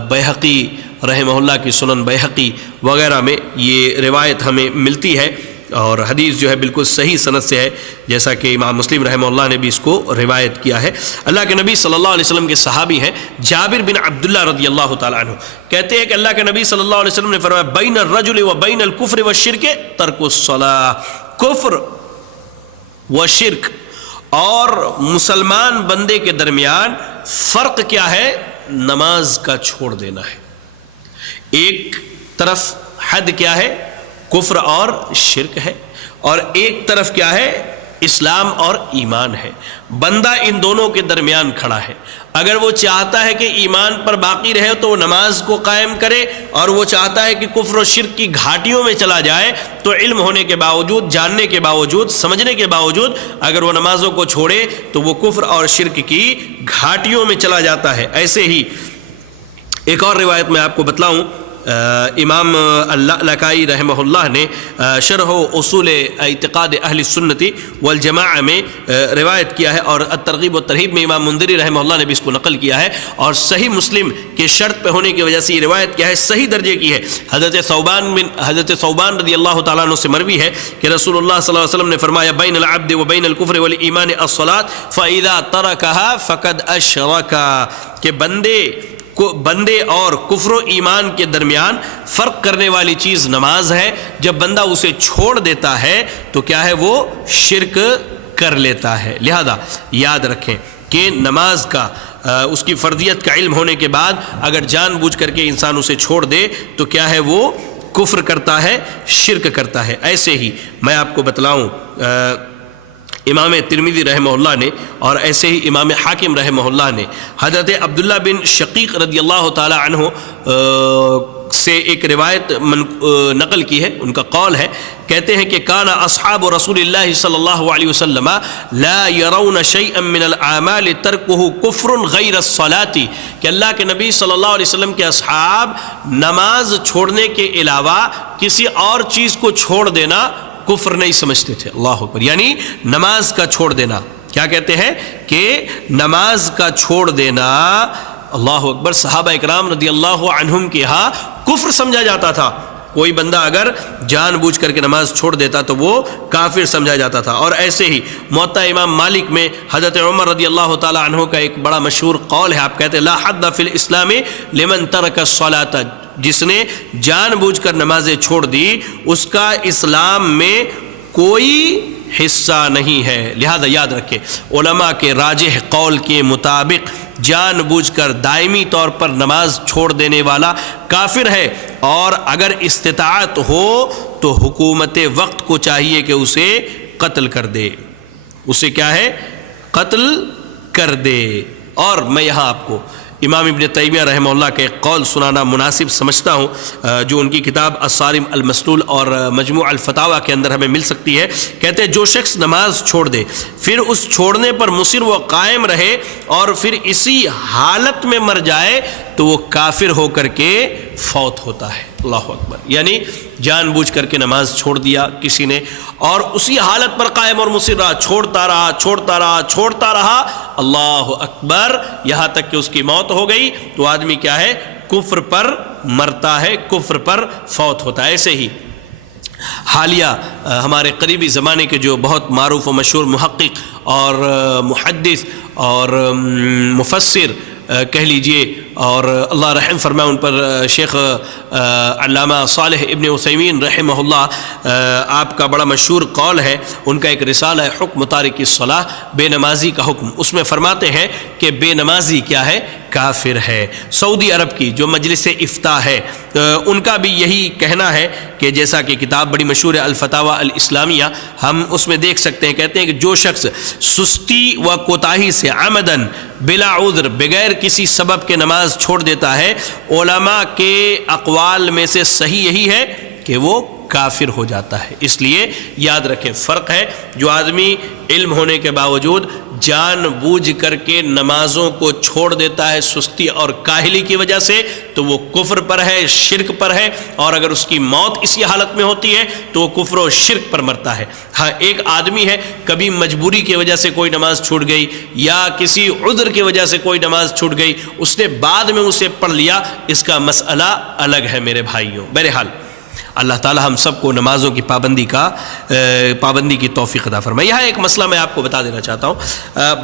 بیہقی رحمہ اللہ کی سنن بیہقی وغیرہ میں یہ روایت ہمیں ملتی ہے، اور حدیث جو ہے بالکل صحیح سند سے ہے، جیسا کہ امام مسلم رحمہ اللہ نے بھی اس کو روایت کیا ہے۔ اللہ کے نبی صلی اللہ علیہ وسلم کے صحابی ہیں جابر بن عبداللہ رضی اللہ تعالیٰ عنہ، کہتے ہیں کہ اللہ کے نبی صلی اللہ علیہ وسلم نے فرمایا بین الرجل و بین الکفر والشرک ترک الصلاۃ، کفر و شرک اور مسلمان بندے کے درمیان فرق کیا ہے؟ نماز کا چھوڑ دینا ہے۔ ایک طرف حد کیا ہے؟ کفر اور شرک ہے، اور ایک طرف کیا ہے؟ اسلام اور ایمان ہے۔ بندہ ان دونوں کے درمیان کھڑا ہے، اگر وہ چاہتا ہے کہ ایمان پر باقی رہے تو وہ نماز کو قائم کرے، اور وہ چاہتا ہے کہ کفر و شرک کی گھاٹیوں میں چلا جائے تو علم ہونے کے باوجود، جاننے کے باوجود، سمجھنے کے باوجود اگر وہ نمازوں کو چھوڑے تو وہ کفر اور شرک کی گھاٹیوں میں چلا جاتا ہے۔ ایسے ہی ایک اور روایت میں آپ کو بتلاؤں، امام اللالکائی رحمہ اللہ نے شرح اصول اعتقاد اہل سنت والجماعہ میں روایت کیا ہے، اور الترغیب والترہیب میں امام منذری رحمہ اللہ نے بھی اس کو نقل کیا ہے، اور صحیح مسلم کے شرط پہ ہونے کی وجہ سے یہ روایت کیا ہے؟ صحیح درجے کی ہے۔ حضرت ثوبان رضی اللہ تعالیٰ عنہ سے مروی ہے کہ رسول اللہ صلی اللہ علیہ وسلم نے فرمایا بین العبد و بین الکفر والایمان الصلاۃ فاذا ترکها فقد اشرک، کہ بندے اور کفر و ایمان کے درمیان فرق کرنے والی چیز نماز ہے، جب بندہ اسے چھوڑ دیتا ہے تو کیا ہے؟ وہ شرک کر لیتا ہے۔ لہذا یاد رکھیں کہ نماز کا اس کی فرضیت کا علم ہونے کے بعد اگر جان بوجھ کر کے انسان اسے چھوڑ دے تو کیا ہے؟ وہ کفر کرتا ہے، شرک کرتا ہے۔ ایسے ہی میں آپ کو بتلاؤں امام ترمذی رحمہ اللہ نے اور ایسے ہی امام حاکم رحمہ اللہ نے حضرت عبداللہ بن شقیق رضی اللہ تعالی عنہ سے ایک روایت نقل کی ہے، ان کا قول ہے، کہتے ہیں کہ کان اصحاب رسول اللہ صلی اللہ علیہ وسلم لا يرون شيئا من الاعمال ترکه کفر غیر الصلاۃ، کہ اللہ کے نبی صلی اللہ علیہ وسلم کے اصحاب نماز چھوڑنے کے علاوہ کسی اور چیز کو چھوڑ دینا کفر نہیں سمجھتے تھے۔ اللہ اکبر، یعنی نماز کا چھوڑ دینا، کیا کہتے ہیں کہ نماز کا چھوڑ دینا، اللہ اکبر، صحابہ اکرام رضی اللہ عنہم کے ہاں کفر سمجھا جاتا تھا۔ کوئی بندہ اگر جان بوجھ کر کے نماز چھوڑ دیتا تو وہ کافر سمجھا جاتا تھا۔ اور ایسے ہی موطا امام مالک میں حضرت عمر رضی اللہ تعالی عنہ کا ایک بڑا مشہور قول ہے، آپ کہتے ہیں لا حد فی الاسلام لمن ترک الصلاۃ، جس نے جان بوجھ کر نمازیں چھوڑ دی اس کا اسلام میں کوئی حصہ نہیں ہے۔ لہذا یاد رکھیں، علماء کے راجح قول کے مطابق جان بوجھ کر دائمی طور پر نماز چھوڑ دینے والا کافر ہے، اور اگر استطاعت ہو تو حکومت وقت کو چاہیے کہ اسے قتل کر دے، اسے کیا ہے، قتل کر دے۔ اور میں یہاں آپ کو امام ابن تیمیہ رحمہ اللہ کے ایک قول سنانا مناسب سمجھتا ہوں، جو ان کی کتاب الصارم المسلول اور مجموع الفتاوی کے اندر ہمیں مل سکتی ہے۔ کہتے ہیں جو شخص نماز چھوڑ دے پھر اس چھوڑنے پر مصر و قائم رہے اور پھر اسی حالت میں مر جائے تو وہ کافر ہو کر کے فوت ہوتا ہے۔ اللہ اکبر، یعنی جان بوجھ کر کے نماز چھوڑ دیا کسی نے اور اسی حالت پر قائم اور مصر رہا، چھوڑتا رہا، اللہ اکبر، یہاں تک کہ اس کی موت ہو گئی، تو آدمی کیا ہے، کفر پر مرتا ہے، کفر پر فوت ہوتا ہے۔ ایسے ہی حالیہ ہمارے قریبی زمانے کے جو بہت معروف و مشہور محقق اور محدث اور مفسر کہہ لیجئے، اور اللہ رحم فرمائے ان پر، شیخ علامہ صالح ابن عثیمین رحمہ اللہ، آپ کا بڑا مشہور قول ہے، ان کا ایک رسالہ ہے حکم تارک الصلاۃ، بے نمازی کا حکم، اس میں فرماتے ہیں کہ بے نمازی کیا ہے، کافر ہے۔ سعودی عرب کی جو مجلس افتاء ہے ان کا بھی یہی کہنا ہے کہ جیسا کہ کتاب بڑی مشہور ہے الفتاوی الاسلامیہ، ہم اس میں دیکھ سکتے ہیں، کہتے ہیں کہ جو شخص سستی و کوتاہی سے عمدن بلا عذر بغیر کسی سبب کے نماز چھوڑ دیتا ہے، علماء کے اقوال میں سے صحیح یہی ہے کہ وہ کافر ہو جاتا ہے۔ اس لیے یاد رکھیں، فرق ہے، جو آدمی علم ہونے کے باوجود جان بوجھ کر کے نمازوں کو چھوڑ دیتا ہے سستی اور کاہلی کی وجہ سے، تو وہ کفر پر ہے، شرک پر ہے، اور اگر اس کی موت اسی حالت میں ہوتی ہے تو وہ کفر و شرک پر مرتا ہے۔ ہاں، ایک آدمی ہے کبھی مجبوری کی وجہ سے کوئی نماز چھوٹ گئی یا کسی عذر کی وجہ سے کوئی نماز چھوٹ گئی، اس نے بعد میں اسے پڑھ لیا، اس کا مسئلہ الگ ہے میرے بھائیوں۔ بہرحال اللہ تعالی ہم سب کو نمازوں کی پابندی کی توفیق عطا فرمائے۔ یہاں ایک مسئلہ میں آپ کو بتا دینا چاہتا ہوں،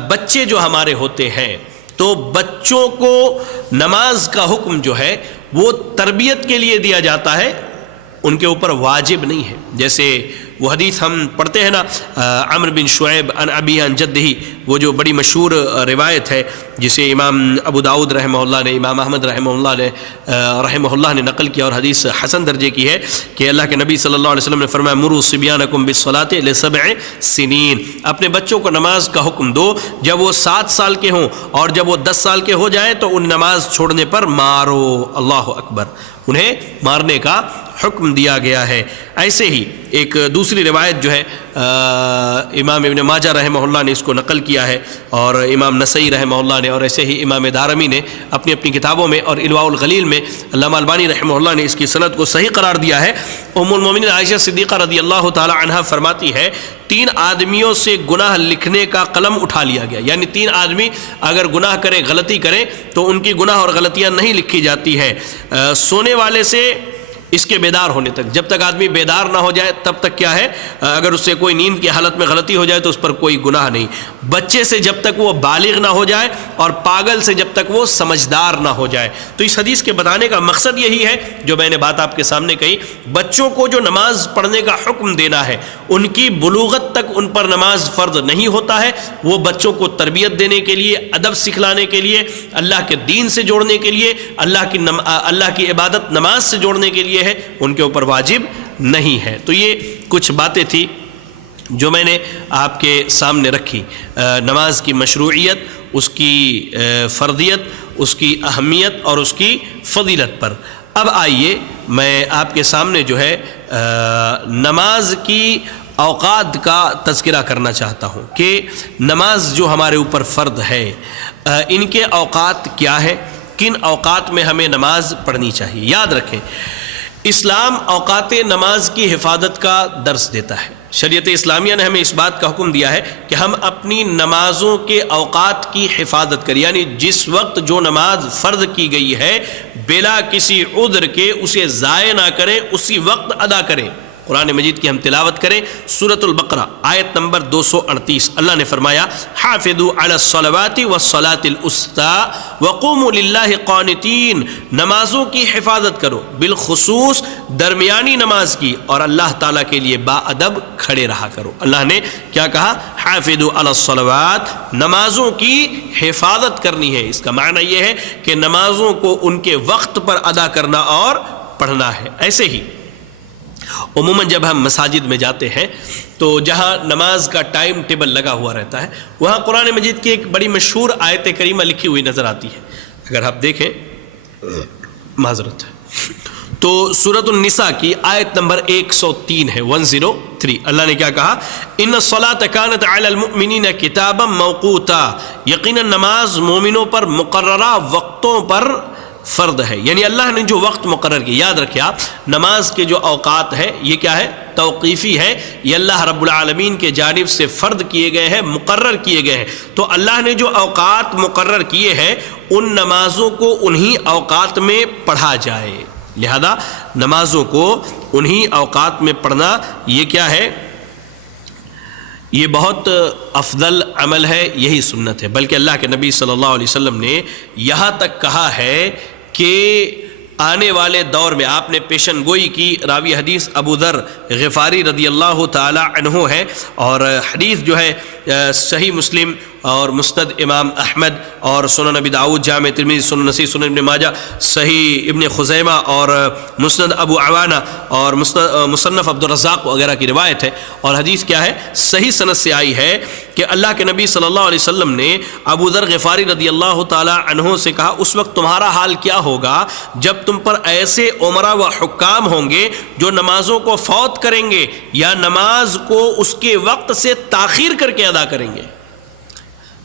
بچے جو ہمارے ہوتے ہیں تو بچوں کو نماز کا حکم جو ہے وہ تربیت کے لیے دیا جاتا ہے، ان کے اوپر واجب نہیں ہے۔ جیسے وہ حدیث ہم پڑھتے ہیں نا، عمرو بن شعیب عن ابی عن جدہ، وہ جو بڑی مشہور روایت ہے جسے امام ابو داؤد رحمہ اللہ نے، امام احمد رحمہ اللہ نے نقل کیا اور حدیث حسن درجے کی ہے، کہ اللہ کے نبی صلی اللہ علیہ وسلم نے فرمایا مروا صبیانکم بالصلاۃ لسبع سنین، اپنے بچوں کو نماز کا حکم دو جب وہ 7 سال کے ہوں، اور جب وہ 10 سال کے ہو جائیں تو ان نماز چھوڑنے پر مارو۔ اللہ اکبر، انہیں مارنے کا حکم دیا گیا ہے۔ ایسے ہی ایک دوسری روایت جو ہے امام ابن ماجہ رحمہ اللہ نے اس کو نقل کیا ہے، اور امام نسائی رحمہ اللہ نے، اور ایسے ہی امام دارمی نے اپنی کتابوں میں، اور الواء الغلیل میں علامہ البانی رحمہ اللہ نے اس کی سند کو صحیح قرار دیا ہے۔ ام المومنین عائشہ صدیقہ رضی اللہ تعالی عنہا فرماتی ہے 3 آدمیوں سے گناہ لکھنے کا قلم اٹھا لیا گیا، یعنی 3 آدمی اگر گناہ کریں، غلطی کریں تو ان کی گناہ اور غلطیاں نہیں لکھی جاتی ہے، سونے والے سے اس کے بیدار ہونے تک، جب تک آدمی بیدار نہ ہو جائے تب تک کیا ہے، اگر اس سے کوئی نیند کی حالت میں غلطی ہو جائے تو اس پر کوئی گناہ نہیں، بچے سے جب تک وہ بالغ نہ ہو جائے، اور پاگل سے جب تک وہ سمجھدار نہ ہو جائے۔ تو اس حدیث کے بتانے کا مقصد یہی ہے جو میں نے بات آپ کے سامنے کہی، بچوں کو جو نماز پڑھنے کا حکم دینا ہے، ان کی بلوغت تک ان پر نماز فرض نہیں ہوتا ہے، وہ بچوں کو تربیت دینے کے لیے، ادب سکھلانے کے لیے، اللہ کے دین سے جوڑنے کے لیے، اللہ کی عبادت نماز سے جوڑنے کے لیے لیے ہے، ان کے اوپر واجب نہیں ہے۔ تو یہ کچھ باتیں تھی جو میں نے آپ کے سامنے رکھی نماز کی مشروعیت، اس کی فرضیت، اس کی اہمیت اور اس کی فضیلت پر۔ اب آئیے میں آپ کے سامنے جو ہے نماز کی اوقات کا تذکرہ کرنا چاہتا ہوں کہ نماز جو ہمارے اوپر فرض ہے ان کے اوقات کیا ہے، کن اوقات میں ہمیں نماز پڑھنی چاہیے۔ یاد رکھیں اسلام اوقات نماز کی حفاظت کا درس دیتا ہے۔ شریعت اسلامیہ نے ہمیں اس بات کا حکم دیا ہے کہ ہم اپنی نمازوں کے اوقات کی حفاظت کریں، یعنی جس وقت جو نماز فرض کی گئی ہے بلا کسی عذر کے اسے ضائع نہ کریں، اسی وقت ادا کریں۔ قرآن مجید کی ہم تلاوت کریں، سورۃ البقرہ آیت نمبر 238، اللہ نے فرمایا حافظوا علی الصلوات والصلاۃ الوسطی وقوموا للہ قانتین، نمازوں کی حفاظت کرو، بالخصوص درمیانی نماز کی، اور اللہ تعالیٰ کے لیے با ادب کھڑے رہا کرو۔ اللہ نے کیا کہا؟ حافظوا علی الصلوات، نمازوں کی حفاظت کرنی ہے۔ اس کا معنی یہ ہے کہ نمازوں کو ان کے وقت پر ادا کرنا اور پڑھنا ہے۔ ایسے ہی عموماً جب ہم مساجد میں جاتے ہیں تو جہاں نماز کا ٹائم ٹیبل لگا ہوا رہتا ہے وہاں قرآن مجید کی ایک بڑی مشہور آیت کریمہ لکھی ہوئی نظر آتی ہے۔ اگر آپ دیکھیں معذرت ہے تو سورۃ النساء کی آیت نمبر 103 ہے، 103۔ اللہ نے کیا کہا؟ ان الصلاۃ کانت علی المؤمنین کتابا موقوتا، یقیناً نماز مومنوں پر مقررہ وقتوں پر فرض ہے، یعنی اللہ نے جو وقت مقرر کیا۔ یاد رکھیں آپ نماز کے جو اوقات ہے یہ کیا ہے؟ توقیفی ہے، یہ اللہ رب العالمین کے جانب سے فرض کیے گئے ہیں، مقرر کیے گئے ہیں۔ تو اللہ نے جو اوقات مقرر کیے ہیں ان نمازوں کو انہی اوقات میں پڑھا جائے، لہذا نمازوں کو انہی اوقات میں پڑھنا یہ کیا ہے؟ یہ بہت افضل عمل ہے، یہی سنت ہے۔ بلکہ اللہ کے نبی صلی اللہ علیہ وسلم نے یہاں تک کہا ہے کہ آنے والے دور میں آپ نے پیشن گوئی کی۔ راوی حدیث ابو ذر غفاری رضی اللہ تعالی عنہ ہے، اور حدیث جو ہے صحیح مسلم اور مسند امام احمد اور سنن ابی داؤد، جامع ترمذی، سنن نسائی، سنن ابن ماجہ، صحیح ابن خزیمہ اور مسند ابو عوانہ اور مصنف عبد الرزاق وغیرہ کی روایت ہے۔ اور حدیث کیا ہے؟ صحیح سند سے آئی ہے کہ اللہ کے نبی صلی اللہ علیہ وسلم نے ابو ذر غفاری رضی اللہ تعالی عنہ سے کہا اس وقت تمہارا حال کیا ہوگا جب تم پر ایسے عمراء و حکام ہوں گے جو نمازوں کو فوت کریں گے یا نماز کو اس کے وقت سے تاخیر کر کے ادا کریں گے۔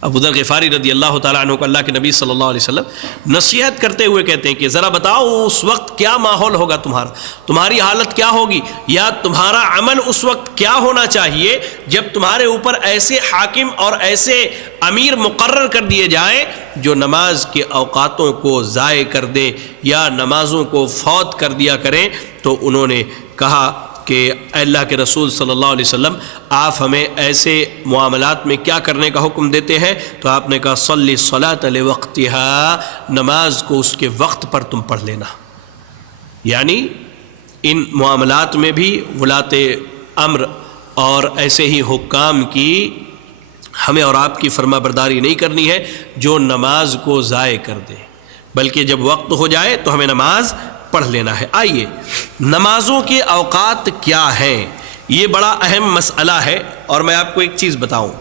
ابو ذر غفاری رضی اللہ تعالیٰ عنہ کو اللہ کے نبی صلی اللہ علیہ وسلم نصیحت کرتے ہوئے کہتے ہیں کہ ذرا بتاؤ اس وقت کیا ماحول ہوگا تمہارا، تمہاری حالت کیا ہوگی، یا تمہارا عمل اس وقت کیا ہونا چاہیے جب تمہارے اوپر ایسے حاکم اور ایسے امیر مقرر کر دیے جائیں جو نماز کے اوقاتوں کو ضائع کر دیں یا نمازوں کو فوت کر دیا کریں۔ تو انہوں نے کہا کہ اے اللہ کے رسول صلی اللہ علیہ وسلم آپ ہمیں ایسے معاملات میں کیا کرنے کا حکم دیتے ہیں؟ تو آپ نے کہا صلی الصلاۃ لوقتہا، نماز کو اس کے وقت پر تم پڑھ لینا۔ یعنی ان معاملات میں بھی ولاۃ امر اور ایسے ہی حکام کی ہمیں اور آپ کی فرما برداری نہیں کرنی ہے جو نماز کو ضائع کر دے، بلکہ جب وقت ہو جائے تو ہمیں نماز پڑھ لینا ہے۔ آئیے نمازوں کے اوقات کیا ہیں، یہ بڑا اہم مسئلہ ہے، اور میں آپ کو ایک چیز بتاؤں،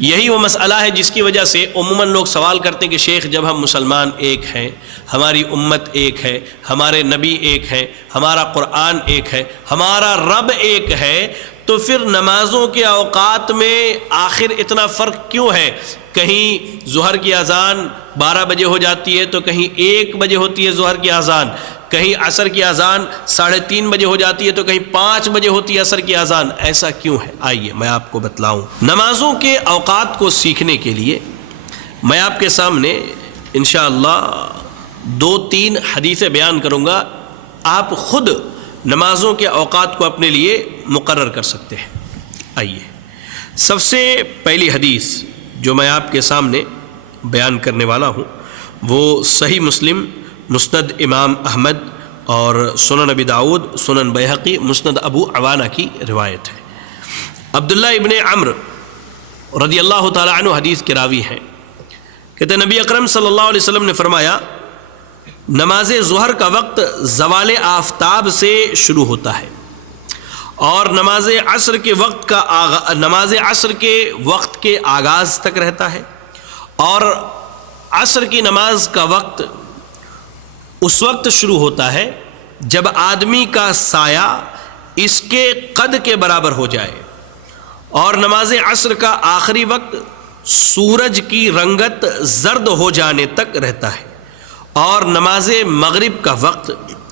یہی وہ مسئلہ ہے جس کی وجہ سے عموماً لوگ سوال کرتے ہیں کہ شیخ جب ہم مسلمان ایک ہیں، ہماری امت ایک ہے، ہمارے نبی ایک ہے، ہمارا قرآن ایک ہے، ہمارا رب ایک ہے، تو پھر نمازوں کے اوقات میں آخر اتنا فرق کیوں ہے؟ کہیں ظہر کی اذان 12 بجے ہو جاتی ہے تو کہیں 1 بجے ہوتی ہے ظہر کی اذان، کہیں عصر کی اذان 3:30 بجے ہو جاتی ہے تو کہیں 5 بجے ہوتی ہے عصر کی اذان، ایسا کیوں ہے؟ آئیے میں آپ کو بتلاؤں۔ نمازوں کے اوقات کو سیکھنے کے لیے میں آپ کے سامنے انشاءاللہ 2-3 حدیثیں بیان کروں گا، آپ خود نمازوں کے اوقات کو اپنے لیے مقرر کر سکتے ہیں۔ آئیے سب سے پہلی حدیث جو میں آپ کے سامنے بیان کرنے والا ہوں وہ صحیح مسلم، مسند امام احمد اور سنن ابی داؤد، سنن بیہقی، مسند ابو عوانہ کی روایت ہے۔ عبداللہ ابن عمرو رضی اللہ تعالیٰ عنہ حدیث کے راوی ہیں، کہتے ہیں نبی اکرم صلی اللہ علیہ وسلم نے فرمایا نماز ظہر کا وقت زوال آفتاب سے شروع ہوتا ہے اور نماز عصر کے وقت کے آغاز تک رہتا ہے، اور عصر کی نماز کا وقت اس وقت شروع ہوتا ہے جب آدمی کا سایہ اس کے قد کے برابر ہو جائے، اور نماز عصر کا آخری وقت سورج کی رنگت زرد ہو جانے تک رہتا ہے، اور نماز مغرب کا وقت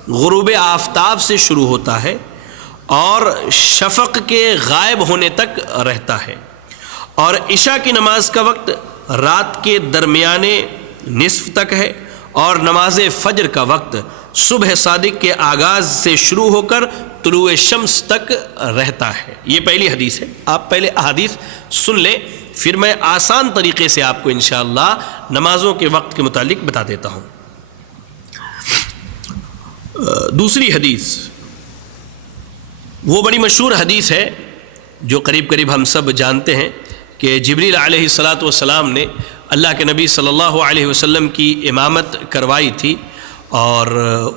غروب آفتاب سے شروع ہوتا ہے اور شفق کے غائب ہونے تک رہتا ہے، اور عشاء کی نماز کا وقت رات کے درمیانے نصف تک ہے، اور نماز فجر کا وقت صبح صادق کے آغاز سے شروع ہو کر طلوع شمس تک رہتا ہے۔ یہ پہلی حدیث ہے، آپ پہلے احادیث سن لیں، پھر میں آسان طریقے سے آپ کو انشاءاللہ نمازوں کے وقت کے متعلق بتا دیتا ہوں۔ دوسری حدیث وہ بڑی مشہور حدیث ہے جو قریب قریب ہم سب جانتے ہیں کہ جبریل علیہ السلام نے اللہ کے نبی صلی اللہ علیہ وسلم کی امامت کروائی تھی، اور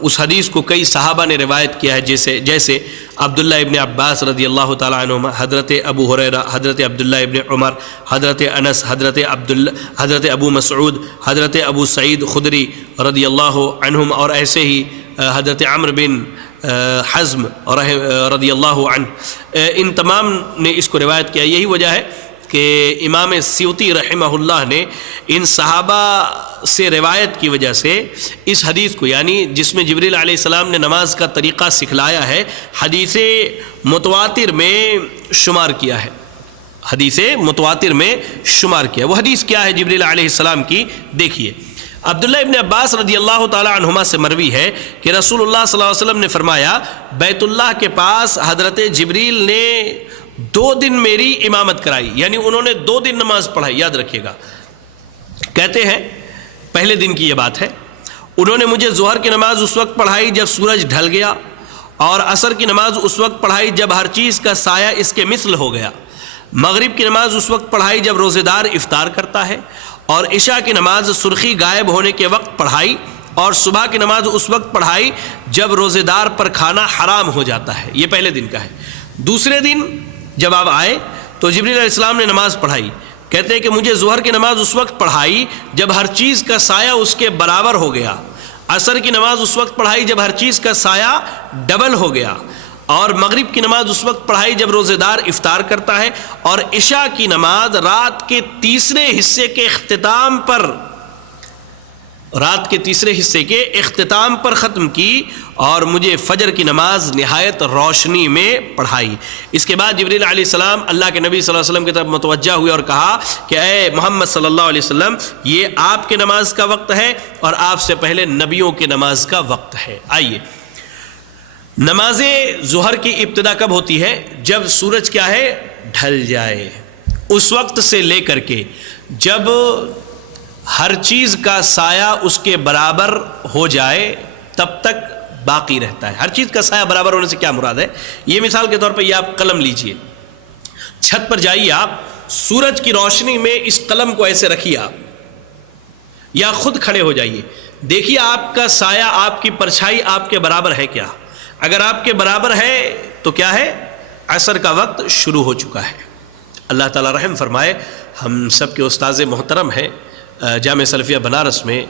اس حدیث کو کئی صحابہ نے روایت کیا ہے، جیسے عبداللہ ابن عباس رضی اللہ تعالیٰ عنہما، حضرت ابو ہریرہ، حضرت عبداللہ ابن عمر، حضرت انس، حضرت ابو مسعود، حضرت ابو سعید خدری رضی اللہ عنہم، اور ایسے ہی حضرت عمرو بن حزم رضی اللہ عنہ، ان تمام نے اس کو روایت کیا۔ یہی وجہ ہے کہ امام سیوطی رحمہ اللہ نے ان صحابہ سے روایت کی وجہ سے اس حدیث کو، یعنی جس میں جبریل علیہ السلام نے نماز کا طریقہ سکھلایا ہے، حدیث متواتر میں شمار کیا ہے، حدیث متواتر میں شمار کیا۔ وہ حدیث کیا ہے جبریل علیہ السلام کی؟ دیکھیے، عبداللہ ابن عباس رضی اللہ تعالی عنہما سے مروی ہے کہ رسول اللہ صلی اللہ علیہ وسلم نے فرمایا، بیت اللہ کے پاس حضرت جبریل نے 2 دن میری امامت کرائی، یعنی انہوں نے 2 دن نماز پڑھائی، یاد رکھیے گا۔ کہتے ہیں پہلے دن کی یہ بات ہے، انہوں نے مجھے ظہر کی نماز اس وقت پڑھائی جب سورج ڈھل گیا، اور عصر کی نماز اس وقت پڑھائی جب ہر چیز کا سایہ اس کے مثل ہو گیا، مغرب کی نماز اس وقت پڑھائی جب روزے دار افطار کرتا ہے، اور عشاء کی نماز سرخی غائب ہونے کے وقت پڑھائی، اور صبح کی نماز اس وقت پڑھائی جب روزے دار پر کھانا حرام ہو جاتا ہے۔ یہ پہلے دن کا ہے۔ دوسرے دن جب آپ آئے تو جبریل علیہ السلام نے نماز پڑھائی، کہتے ہیں کہ مجھے ظہر کی نماز اس وقت پڑھائی جب ہر چیز کا سایہ اس کے برابر ہو گیا، عصر کی نماز اس وقت پڑھائی جب ہر چیز کا سایہ ڈبل ہو گیا، اور مغرب کی نماز اس وقت پڑھائی جب روزے دار افطار کرتا ہے، اور عشاء کی نماز رات کے تیسرے حصے کے اختتام پر ختم کی، اور مجھے فجر کی نماز نہایت روشنی میں پڑھائی۔ اس کے بعد جبریل علیہ السلام اللہ کے نبی صلی اللہ علیہ وسلم کی طرف متوجہ ہوئے اور کہا کہ اے محمد صلی اللہ علیہ وسلم، یہ آپ کے نماز کا وقت ہے اور آپ سے پہلے نبیوں کے نماز کا وقت ہے۔ آئیے، نماز ظہر کی ابتدا کب ہوتی ہے؟ جب سورج کیا ہے؟ ڈھل جائے۔ اس وقت سے لے کر کے جب ہر چیز کا سایہ اس کے برابر ہو جائے تب تک باقی رہتا ہے۔ ہر چیز کا سایہ برابر ہونے سے کیا مراد ہے؟ یہ مثال کے طور پہ یہ آپ قلم لیجئے، چھت پر جائیے، آپ سورج کی روشنی میں اس قلم کو ایسے رکھیے آپ، یا خود کھڑے ہو جائیے، دیکھیے آپ کا سایہ، آپ کی پرچھائی آپ کے برابر ہے کیا؟ اگر آپ کے برابر ہے تو کیا ہے؟ عصر کا وقت شروع ہو چکا ہے۔ اللہ تعالی رحم فرمائے، ہم سب کے استاذ محترم ہیں، جامع سلفیہ بنارس میں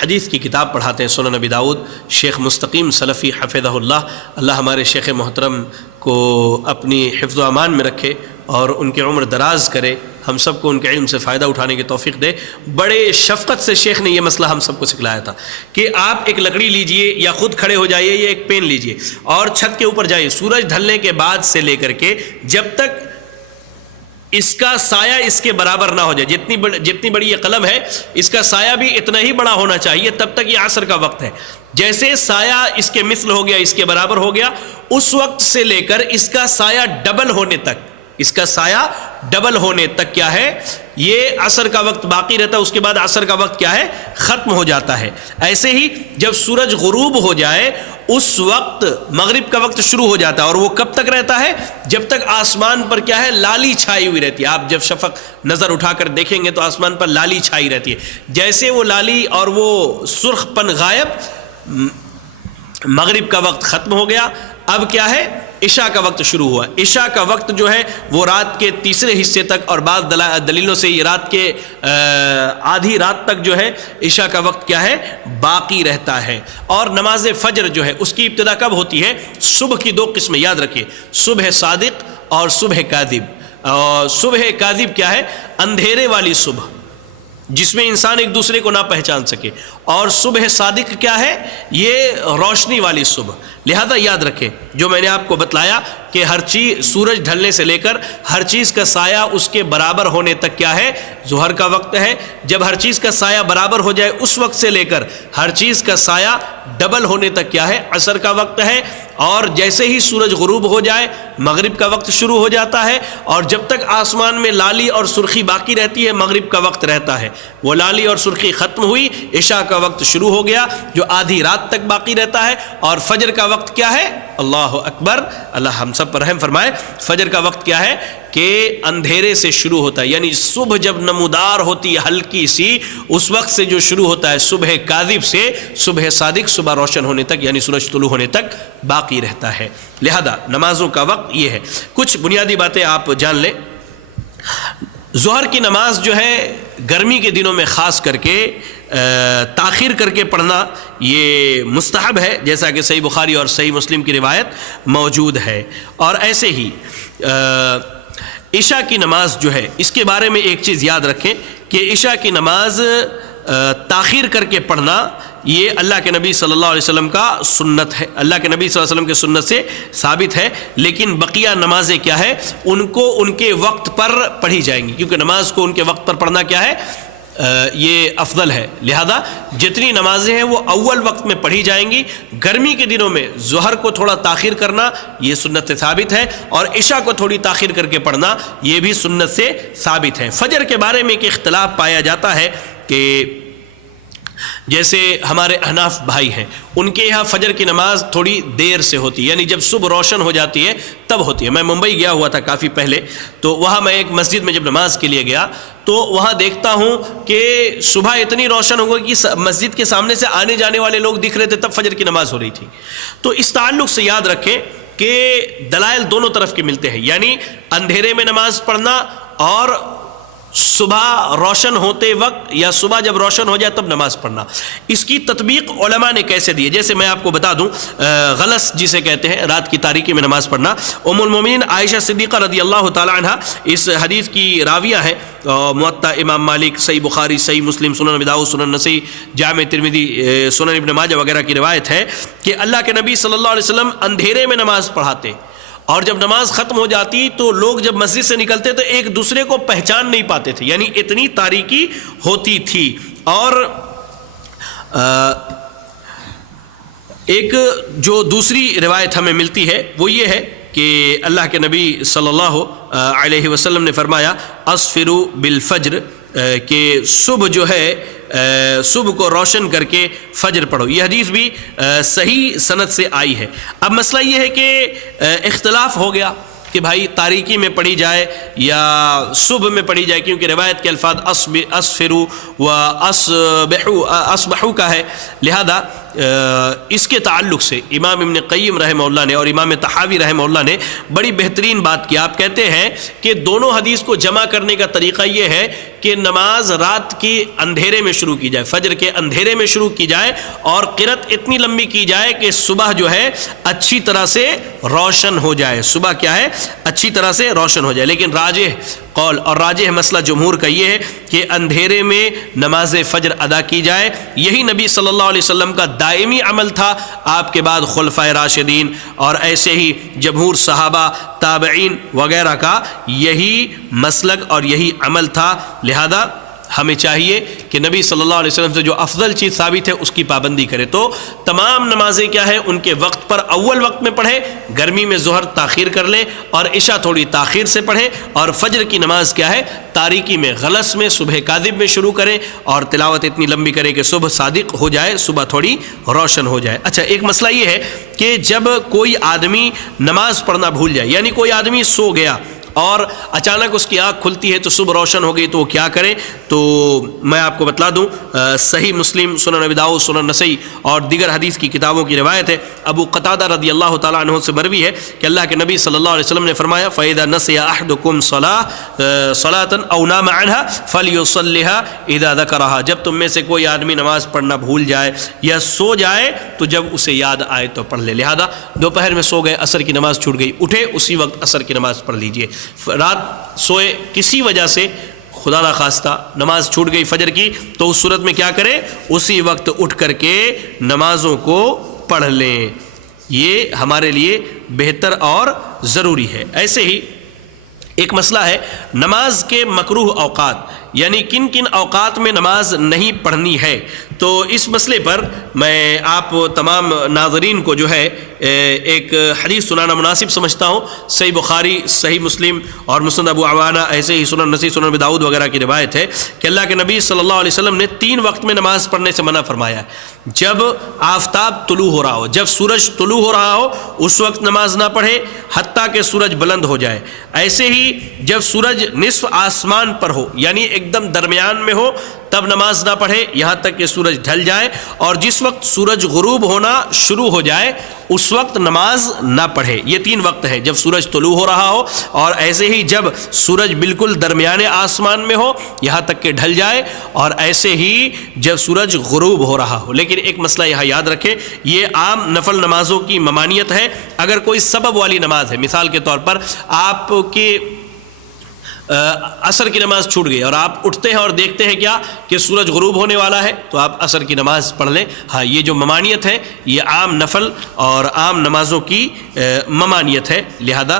حدیث کی کتاب پڑھاتے ہیں، سنن نبی داؤد، شیخ مستقیم سلفی حفظہ اللہ ہمارے شیخ محترم کو اپنی حفظ و امان میں رکھے اور ان کی عمر دراز کرے، ہم سب کو ان کے علم سے فائدہ اٹھانے کی توفیق دے۔ بڑے شفقت سے شیخ نے یہ مسئلہ ہم سب کو سکھلایا تھا کہ آپ ایک لکڑی لیجئے یا خود کھڑے ہو جائیے یا ایک پین لیجئے اور چھت کے اوپر جائیے، سورج ڈھلنے کے بعد سے لے کر کے جب تک اس کا سایہ اس کے برابر نہ ہو جائے، جتنی بڑی یہ قلم ہے اس کا سایہ بھی اتنا ہی بڑا ہونا چاہیے، تب تک یہ عصر کا وقت ہے۔ جیسے سایہ اس کے مثل ہو گیا، اس کے برابر ہو گیا، اس وقت سے لے کر اس کا سایہ ڈبل ہونے تک، اس کا سایہ ڈبل ہونے تک کیا ہے؟ یہ عصر کا وقت باقی رہتا ہے، اس کے بعد عصر کا وقت کیا ہے؟ ختم ہو جاتا ہے۔ ایسے ہی جب سورج غروب ہو جائے اس وقت مغرب کا وقت شروع ہو جاتا ہے، اور وہ کب تک رہتا ہے؟ جب تک آسمان پر کیا ہے؟ لالی چھائی ہوئی رہتی ہے۔ آپ جب شفق نظر اٹھا کر دیکھیں گے تو آسمان پر لالی چھائی رہتی ہے، جیسے وہ لالی اور وہ سرخ پن غائب مغرب کا وقت ختم ہو گیا، اب کیا ہے؟ عشاء کا وقت شروع ہوا۔ عشاء کا وقت جو ہے وہ رات کے تیسرے حصے تک، اور بعض دلیلوں سے یہ رات کے آدھی رات تک جو ہے عشاء کا وقت کیا ہے؟ باقی رہتا ہے۔ اور نماز فجر جو ہے اس کی ابتدا کب ہوتی ہے؟ صبح کی دو قسمیں یاد رکھیے، صبح صادق اور صبح کاذب۔ صبح کاذب کیا ہے؟ اندھیرے والی صبح جس میں انسان ایک دوسرے کو نہ پہچان سکے، اور صبح صادق کیا ہے؟ یہ روشنی والی صبح۔ لہذا یاد رکھیں جو میں نے آپ کو بتلایا کہ ہر چیز سورج ڈھلنے سے لے کر ہر چیز کا سایہ اس کے برابر ہونے تک کیا ہے؟ ظہر کا وقت ہے۔ جب ہر چیز کا سایہ برابر ہو جائے اس وقت سے لے کر ہر چیز کا سایہ ڈبل ہونے تک کیا ہے؟ عصر کا وقت ہے۔ اور جیسے ہی سورج غروب ہو جائے مغرب کا وقت شروع ہو جاتا ہے، اور جب تک آسمان میں لالی اور سرخی باقی رہتی ہے مغرب کا وقت رہتا ہے۔ وہ لالی اور سرخی ختم ہوئی، عشاء کا وقت شروع ہو گیا جو آدھی رات تک باقی رہتا ہے۔ اور فجر کا وقت کیا ہے؟ اللہ اکبر، اللہ ہم سب پر رحم فرمائے۔ فجر کا وقت کیا ہے کہ اندھیرے سے شروع ہوتا ہے، یعنی صبح جب نمودار ہوتی ہے ہلکی سی، اس وقت سے جو شروع ہوتا ہے صبح کاذب سے صبح صادق، صبح روشن ہونے تک یعنی سورج طلوع ہونے تک باقی رہتا ہے۔ لہذا نمازوں کا وقت یہ ہے۔ کچھ بنیادی باتیں آپ جان لیں۔ ظہر کی نماز جو ہے گرمی کے دنوں میں خاص کر کے تاخیر کر کے پڑھنا یہ مستحب ہے، جیسا کہ صحیح بخاری اور صحیح مسلم کی روایت موجود ہے۔ اور ایسے ہی عشاء کی نماز جو ہے اس کے بارے میں ایک چیز یاد رکھیں کہ عشاء کی نماز تاخیر کر کے پڑھنا یہ اللہ کے نبی صلی اللہ علیہ وسلم کا سنت ہے، اللہ کے نبی صلی اللہ علیہ وسلم کے سنت سے ثابت ہے۔ لیکن بقیہ نمازیں کیا ہے؟ ان کو ان کے وقت پر پڑھی جائیں گی، کیونکہ نماز کو ان کے وقت پر پڑھنا کیا ہے؟ یہ افضل ہے۔ لہذا جتنی نمازیں ہیں وہ اول وقت میں پڑھی جائیں گی۔ گرمی کے دنوں میں ظہر کو تھوڑا تاخیر کرنا یہ سنت سے ثابت ہے، اور عشاء کو تھوڑی تاخیر کر کے پڑھنا یہ بھی سنت سے ثابت ہے۔ فجر کے بارے میں ایک اختلاف پایا جاتا ہے کہ جیسے ہمارے احناف بھائی ہیں ان کے یہاں فجر کی نماز تھوڑی دیر سے ہوتی ہے، یعنی جب صبح روشن ہو جاتی ہے تب ہوتی ہے۔ میں ممبئی گیا ہوا تھا کافی پہلے، تو وہاں میں ایک مسجد میں جب نماز کے لیے گیا تو وہاں دیکھتا ہوں کہ صبح اتنی روشن ہو گئی کہ مسجد کے سامنے سے آنے جانے والے لوگ دکھ رہے تھے، تب فجر کی نماز ہو رہی تھی۔ تو اس تعلق سے یاد رکھیں کہ دلائل دونوں طرف کے ملتے ہیں، یعنی اندھیرے میں نماز پڑھنا اور صبح روشن ہوتے وقت یا صبح جب روشن ہو جائے تب نماز پڑھنا۔ اس کی تطبیق علماء نے کیسے دی ہے؟ جیسے میں آپ کو بتا دوں، غلس جسے کہتے ہیں رات کی تاریکی میں نماز پڑھنا، ام المومنین عائشہ صدیقہ رضی اللہ تعالی عنہ اس حدیث کی راویہ ہے، موطا امام مالک، صحیح بخاری، صحیح مسلم، سنن ابی داؤد، سنن نسائی، جامع ترمذی، سنن ابن ماجہ وغیرہ کی روایت ہے کہ اللہ کے نبی صلی اللہ علیہ وسلم اندھیرے میں نماز پڑھاتے، اور جب نماز ختم ہو جاتی تو لوگ جب مسجد سے نکلتے تو ایک دوسرے کو پہچان نہیں پاتے تھے، یعنی اتنی تاریکی ہوتی تھی۔ اور ایک جو دوسری روایت ہمیں ملتی ہے وہ یہ ہے کہ اللہ کے نبی صلی اللہ علیہ وسلم نے فرمایا اسفروا بالفجر، کہ صبح جو ہے صبح کو روشن کر کے فجر پڑھو۔ یہ حدیث بھی صحیح سند سے آئی ہے۔ اب مسئلہ یہ ہے کہ اختلاف ہو گیا کہ بھائی تاریکی میں پڑھی جائے یا صبح میں پڑھی جائے، کیونکہ روایت کے الفاظ اسفروا و اصبحوا کا ہے۔ لہذا اس کے تعلق سے امام ابن قیم رحمہ اللہ نے اور امام طحاوی رحمہ اللہ نے بڑی بہترین بات کی۔ آپ کہتے ہیں کہ دونوں حدیث کو جمع کرنے کا طریقہ یہ ہے کہ نماز رات کی اندھیرے میں شروع کی جائے، فجر کے اندھیرے میں شروع کی جائے، اور قرات اتنی لمبی کی جائے کہ صبح جو ہے اچھی طرح سے روشن ہو جائے، صبح کیا ہے اچھی طرح سے روشن ہو جائے۔ لیکن راجح قول اور راجح مسئلہ جمہور کا یہ ہے کہ اندھیرے میں نماز فجر ادا کی جائے۔ یہی نبی صلی اللہ علیہ وسلم کا دائمی عمل تھا، آپ کے بعد خلفائے راشدین اور ایسے ہی جمہور صحابہ، تابعین وغیرہ کا یہی مسلک اور یہی عمل تھا۔ لہذا ہمیں چاہیے کہ نبی صلی اللہ علیہ وسلم سے جو افضل چیز ثابت ہے اس کی پابندی کرے۔ تو تمام نمازیں کیا ہے ان کے وقت پر اول وقت میں پڑھیں، گرمی میں ظہر تاخیر کر لیں اور عشاء تھوڑی تاخیر سے پڑھیں، اور فجر کی نماز کیا ہے تاریکی میں غلس میں صبح کاذب میں شروع کریں، اور تلاوت اتنی لمبی کریں کہ صبح صادق ہو جائے، صبح تھوڑی روشن ہو جائے۔ اچھا، ایک مسئلہ یہ ہے کہ جب کوئی آدمی نماز پڑھنا بھول جائے، یعنی کوئی آدمی سو گیا اور اچانک اس کی آنکھ کھلتی ہے تو صبح روشن ہو گئی تو وہ کیا کرے؟ تو میں آپ کو بتلا دوں، صحیح مسلم، سنن ابی داؤد، سنن نسائی اور دیگر حدیث کی کتابوں کی روایت ہے، ابو قتادہ رضی اللہ تعالیٰ عنہ سے مروی ہے کہ اللہ کے نبی صلی اللہ علیہ وسلم نے فرمایا فَإِذَا نَسِيَ أَحَدُكُمْ صَلَاةً أَوْ نَامَ عَنْهَا فَلْيُصَلِّهَا إِذَا ذَكَرَهَا، جب تم میں سے کوئی آدمی نماز پڑھنا بھول جائے یا سو جائے تو جب اسے یاد آئے تو پڑھ لے۔ لہذا دوپہر میں سو گئے، عصر کی نماز چھوٹ گئی، اٹھے اسی وقت عصر کی نماز پڑھ لیجئے۔ رات سوئے کسی وجہ سے خدا نہ خواستہ نماز چھوٹ گئی فجر کی، تو اس صورت میں کیا کرے؟ اسی وقت اٹھ کر کے نمازوں کو پڑھ لیں، یہ ہمارے لیے بہتر اور ضروری ہے۔ ایسے ہی ایک مسئلہ ہے نماز کے مکروہ اوقات، یعنی کن کن اوقات میں نماز نہیں پڑھنی ہے۔ تو اس مسئلے پر میں آپ تمام ناظرین کو جو ہے ایک حدیث سنانا مناسب سمجھتا ہوں۔ صحیح بخاری، صحیح مسلم اور مسند ابو عوانہ، ایسے ہی سنن نسائی، سنن ابی داؤد وغیرہ کی روایت ہے کہ اللہ کے نبی صلی اللہ علیہ وسلم نے 3 وقت میں نماز پڑھنے سے منع فرمایا ہے۔ جب آفتاب طلوع ہو رہا ہو، جب سورج طلوع ہو رہا ہو اس وقت نماز نہ پڑھے حتیٰ کہ سورج بلند ہو جائے۔ ایسے ہی جب سورج نصف آسمان پر ہو، یعنی ایک دم درمیان میں ہو، تب نماز نہ پڑھے یہاں تک کہ سورج ڈھل جائے، اور جس وقت سورج غروب ہونا شروع ہو جائے اس وقت نماز نہ پڑھے۔ یہ 3 وقت ہے، جب سورج طلوع ہو رہا ہو، اور ایسے ہی جب سورج بالکل درمیانے آسمان میں ہو یہاں تک کہ ڈھل جائے، اور ایسے ہی جب سورج غروب ہو رہا ہو۔ لیکن ایک مسئلہ یہاں یاد رکھیں، یہ عام نفل نمازوں کی ممانعت ہے۔ اگر کوئی سبب والی نماز ہے، مثال کے طور پر آپ کی عصر کی نماز چھوٹ گئی اور آپ اٹھتے ہیں اور دیکھتے ہیں کیا کہ سورج غروب ہونے والا ہے، تو آپ عصر کی نماز پڑھ لیں۔ ہاں، یہ جو ممانعت ہے یہ عام نفل اور عام نمازوں کی ممانعت ہے، لہذا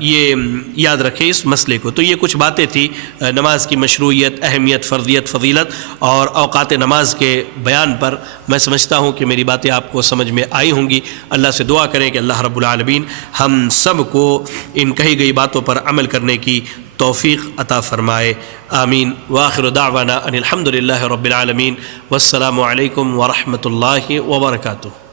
یہ یاد رکھیں اس مسئلے کو۔ تو یہ کچھ باتیں تھی نماز کی مشروعیت، اہمیت، فرضیت، فضیلت اور اوقات نماز کے بیان پر۔ میں سمجھتا ہوں کہ میری باتیں آپ کو سمجھ میں آئی ہوں گی۔ اللہ سے دعا کریں کہ اللہ رب العالمین ہم سب کو ان کہی گئی باتوں پر عمل کرنے کی توفیق عطا فرمائے، آمین۔ وآخر دعوانا ان الحمد للہ رب العالمین، والسلام علیکم ورحمۃ اللہ وبرکاتہ۔